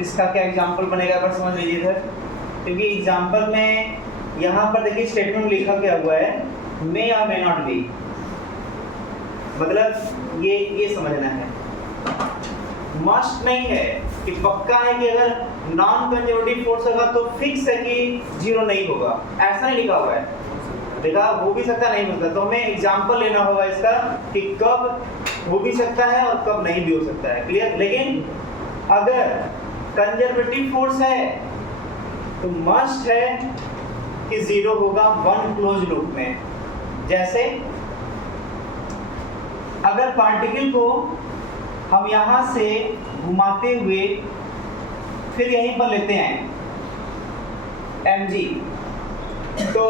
इसका क्या एग्जाम्पल बनेगा पर समझ लीजिए सर, क्योंकि एग्जाम्पल में यहाँ पर देखिए स्टेटमेंट लिखा क्या हुआ है, मे या मे नॉट बी, मतलब ये समझना है। मस्ट नहीं है कि पक्का है कि अगर नॉन कंजर्वेटिव फोर्स होगा तो फिक्स है कि जीरो नहीं होगा, ऐसा नहीं लिखा हुआ है। देखा, हो भी सकता नहीं हो सकता, तो हमें एग्जाम्पल लेना होगा इसका कि कब हो भी सकता है और कब नहीं भी हो सकता है। क्लियर? लेकिन अगर कंजर्वेटिव फोर्स है तो मस्ट है कि जीरो होगा वन क्लोज लूप में। जैसे अगर पार्टिकल को हम यहां से घुमाते हुए फिर यहीं पर लेते हैं mg, तो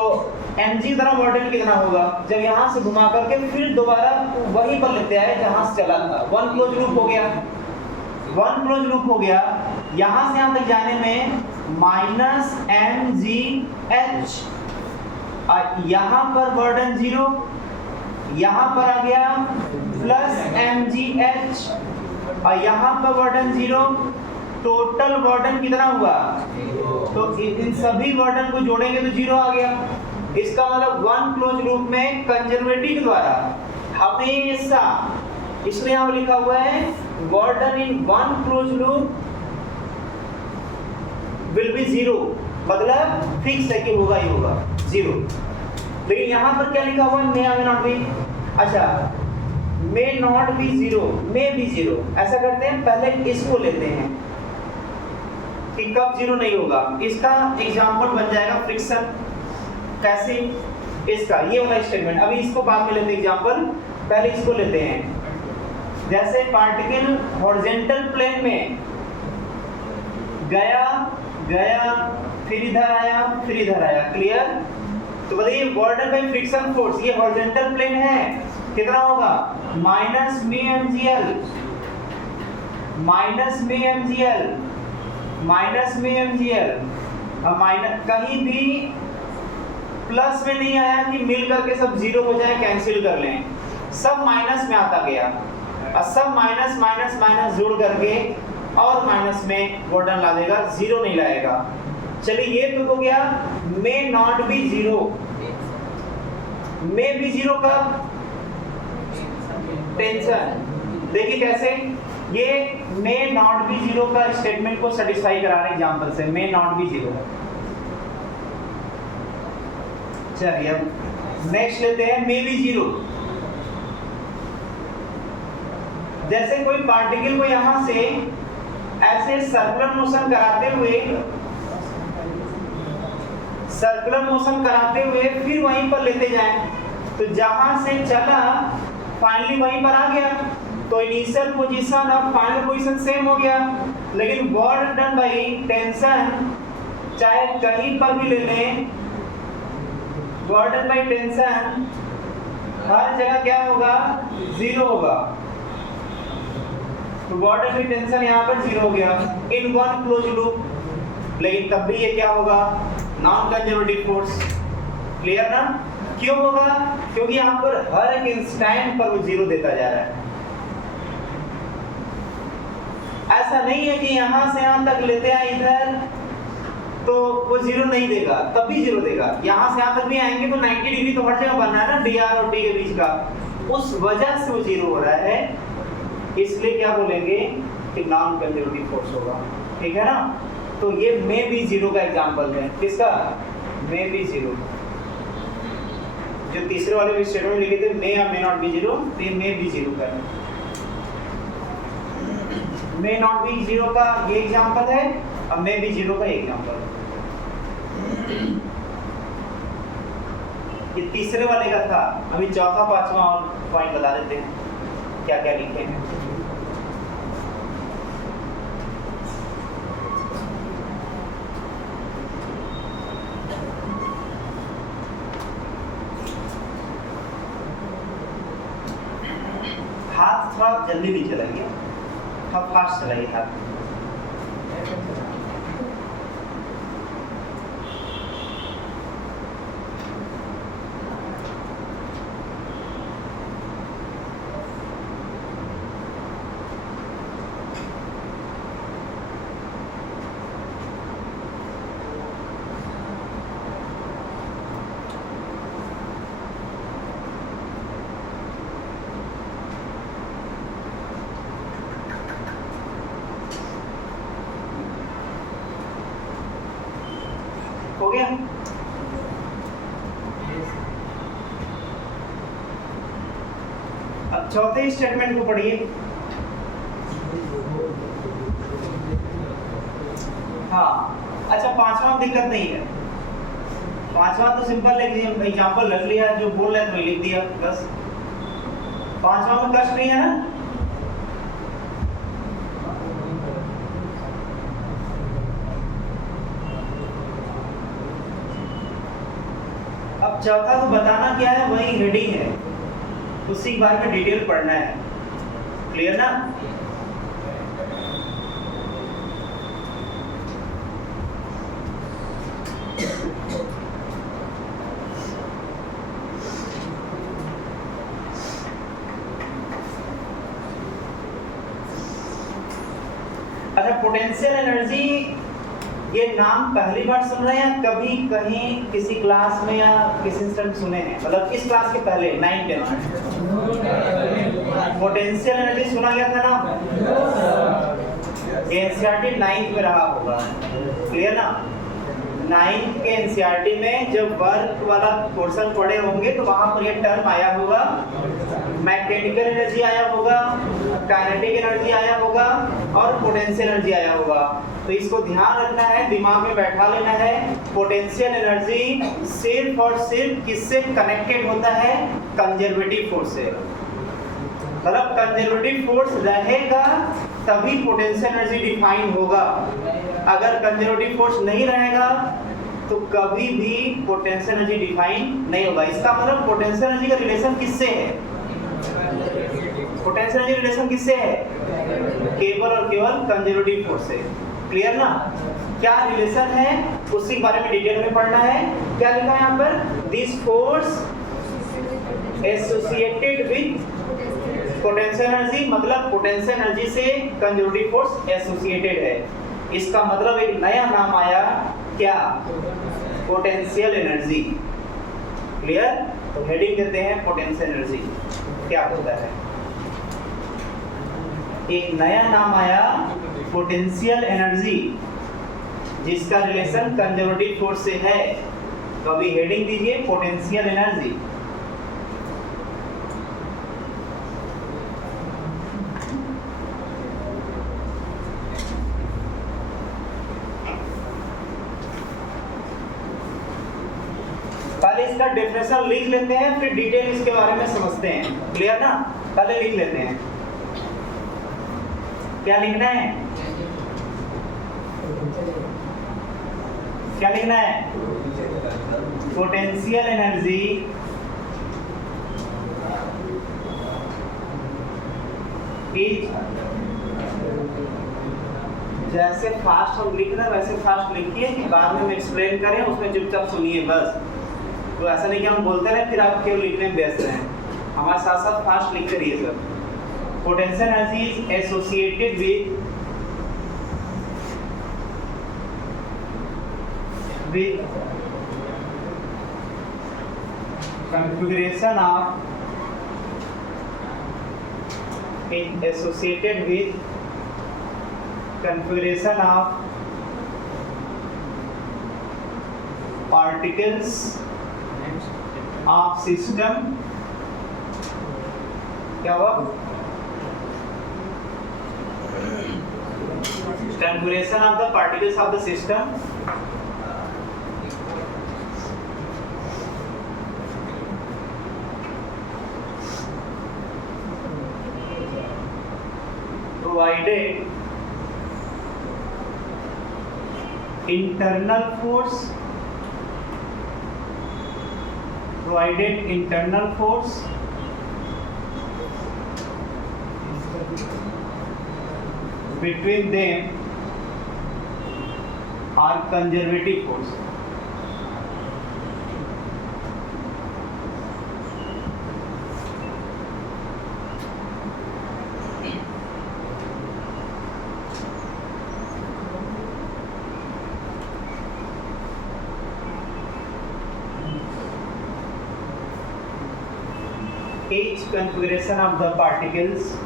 mg तरह मॉडल कितना होगा जब यहां से घुमा करके फिर दोबारा वहीं पर लेते आए जहां से चला था। वन क्लोज लूप हो गया, वन क्लोज लूप हो गया। यहां से यहां तक जाने में माइनस mgh, यहां पर वर्डन जीरो, यहां पर आ गया प्लस mgh, और यहां पर वर्डन जीरो। टोटल वर्डन कितना हुआ? तो इन सभी वर्डन को जोड़ेंगे तो जीरो आ गया। इसका मतलब वन क्लोज लूप में कंजर्वेटिव द्वारा हमेशा, इसलिए यहां लिखा हुआ है work done in one close loop will be zero, मतलब फिक्स है कि होगा ही होगा जीरो। लेकिन यहां पर क्या लिखा हुआ है? मे या नॉट बी। अच्छा, may not be zero, may be zero. ऐसा करते हैं, पहले इसको लेते हैं कि कब जीरो नहीं होगा। इसका एग्जांपल बन जाएगा फ्रिक्शन। कैसे? इसका ये वाला स्टेटमेंट, अभी इसको बाद में लेते हैं एग्जांपल, पहले इसको लेते हैं। जैसे पार्टिकल हॉरिजॉन्टल प्लेन में गया गया फिर इधर आया फिर इधर आया। क्लियर? तो बताइए वर्डन बाय फ्रिक्शन फोर्स, ये हॉरिजॉन्टल प्लेन है, कितना होगा? माइनस मी mgl, माइनस मी mgl, माइनस मी mgl। अब माइनस कहीं भी प्लस में नहीं आया कि मिल करके सब जीरो हो जाए, कैंसिल कर लें, सब माइनस में आता गया, और सब माइनस माइनस माइनस जोड़ करके और माइनस में वर्डन ला देगा, जीरो नहीं लाएगा। चलिए ये तो हो गया may not be zero. May be zero कब? टेंशन। देखिए कैसे ये मे नॉट बी जीरो का स्टेटमेंट को सेटिस्फाई करा रहे हैं एग्जांपल से, मे नॉट बी जीरो। चलिए अब नेक्स्ट लेते हैं मे बी जीरो। जैसे कोई पार्टिकल को यहां से ऐसे सर्कुलर मोशन कराते हुए फिर वहीं पर लेते जाएं, तो जहां से चला फाइनली वहीं पर आ गया, तो इनिशियल पोजीशन और फाइनल पोजीशन सेम हो गया। लेकिन वर्क डन बाय टेंशन, चाहे कहीं पर भी ले लें, वर्क डन बाय टेंशन हर जगह क्या होगा? जीरो होगा। तो वर्क डन बाय टेंशन यहाँ पर जीरो हो गया इन वन क्लोज लूप। लेकिन तब भी ये क्या होगा? Non conservative force. क्लियर ना? क्यों होगा? क्योंकि यहाँ पर हर एक इंस्टेंट पर वो जीरो देता जा रहा है। ऐसा नहीं है कि यहाँ से यहाँ तक लेते हैं इधर तो वो जीरो नहीं देगा, तब भी जीरो देगा। यहाँ से यहाँ तक भी आएंगे तो 90 डिग्री तो हर जगह बनना है ना, dr और d के बीच का, उस वजह से वो जीरो हो रहा है। इसलिए क्या बोलेंगे कि नॉन कंजर्वेटिव फोर्स होगा। ठीक है ना? तो ये मे बी जीरो का एग्जांपल है। किसका? May be zero. जो तीसरे वाले भी स्टेटमेंट लिखे थे मे या मे नॉट बी जीरो, तो ये मे बी जीरो का है। मे नॉट बी जीरो का ये एग्जांपल है और मे बी जीरो का एग्जांपल है। ये तीसरे वाले का था। अभी चौथा पांचवा और पॉइंट बता देते हैं क्या क्या लिखे हैं। थोड़ा जल्दी नहीं चलाइए, थोड़ा फास्ट चलाइए आप। हो गया? अब चौथे स्टेटमेंट को पढ़िए। हाँ, अच्छा पांचवा में दिक्कत नहीं है, पांचवा तो सिंपल एग्जांपल रख लिया, जो बोल रहे थे वही लिख दिया बस। पांचवा में कष्ट नहीं है ना? अब चौथा तो बताना क्या है, वही हेडिंग है, उसी के बारे में डिटेल पढ़ना है। क्लियर ना? अच्छा, पोटेंशियल एनर्जी, ये नाम पहली बार सुन रहे हैं, कभी कहीं किसी क्लास में या किसी इंस्टेंट सुने हैं? मतलब इस क्लास के पहले 9 10 पोटेंशियल एनर्जी सुना गया था ना? एनसीईआरटी 9th में रहा होगा, क्लियर ना? 9th के एनसीईआरटी में जब वर्क वाला पोर्शन पढ़े होंगे तो वहां पर ये टर्म आया होगा, मैकेनिकल एनर्जी आया होगा, काइनेटिक एनर्जी आया होगा और पोटेंशियल एनर्जी आया होगा। तो इसको ध्यान रखना है, दिमाग में बैठा लेना है। पोटेंशियल एनर्जी सिर्फ और सिर्फ किससे कनेक्टेड होता है? कंजर्वेटिव फोर्स से। मतलब कंजर्वेटिव फोर्स रहेगा तभी पोटेंशियल एनर्जी डिफाइन होगा। अगर कंजर्वेटिव फोर्स नहीं रहेगा तो कभी भी पोटेंशियल एनर्जी डिफाइन नहीं होगा। इसका मतलब पोटेंशियल एनर्जी का रिलेशन किससे है? पोटेंशियल एनर्जी रिलेशन किससे है? केवल और केवल कंजर्वेटिव फोर्स से। क्लियर ना? क्या रिलेशन है उसी के बारे में डिटेल में पढ़ना है। क्या लिखा है यहाँ पर? This force associated with potential energy, मतलब पोटेंशियल एनर्जी से कंजर्वेटिव फोर्स एसोसिएटेड है। इसका मतलब एक नया नाम आया, क्या? Potential energy. क्लियर? तो हेडिंग देते हैं पोटेंशियल एनर्जी क्या होता है। एक नया नाम आया पोटेंशियल एनर्जी जिसका रिलेशन कंजर्वेटिव फोर्स से है। तो अभी हेडिंग दीजिए पोटेंशियल एनर्जी। पहले इसका डेफिनेशन लिख लेते हैं, फिर डिटेल इसके बारे में समझते हैं। क्लियर ना? पहले लिख लेते हैं। क्या लिखना है? क्या लिखना है? पोटेंशियल एनर्जी इज, जैसे फास्ट हम लिख रहे हैं वैसे फास्ट लिखिए कि बाद में हम एक्सप्लेन करें, उसमें चुपचाप सुनिए बस। तो ऐसा नहीं कि हम बोलते रहे फिर आप केवल लिखने में व्यस्त रहें। हमारे साथ साथ फास्ट लिखते रहिए sir. Potential energy is associated with configuration of associated with configuration of particles of system। क्या हुआ? configuration of the particles of the system provided internal force between them are conservative force. Each configuration of the particles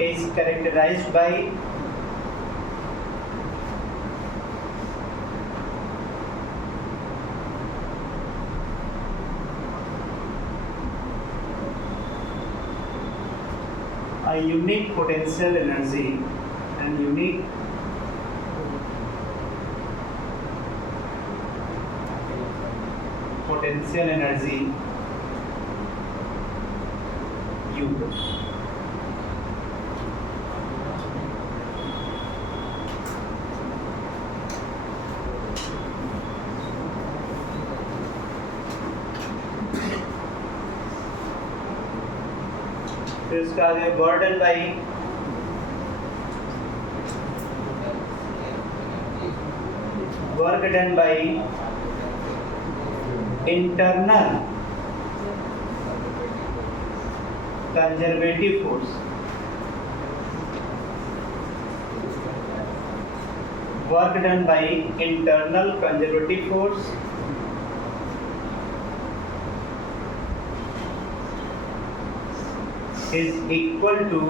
is characterized by a unique potential energy and unique potential energy U. फिर उसका आगे work done by internal conservative force. Work done by internal conservative force is equal to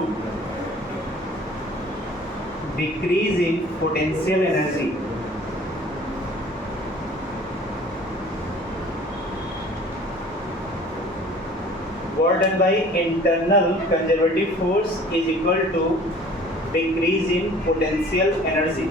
decrease in potential energy. Work done by internal conservative force is equal to decrease in potential energy.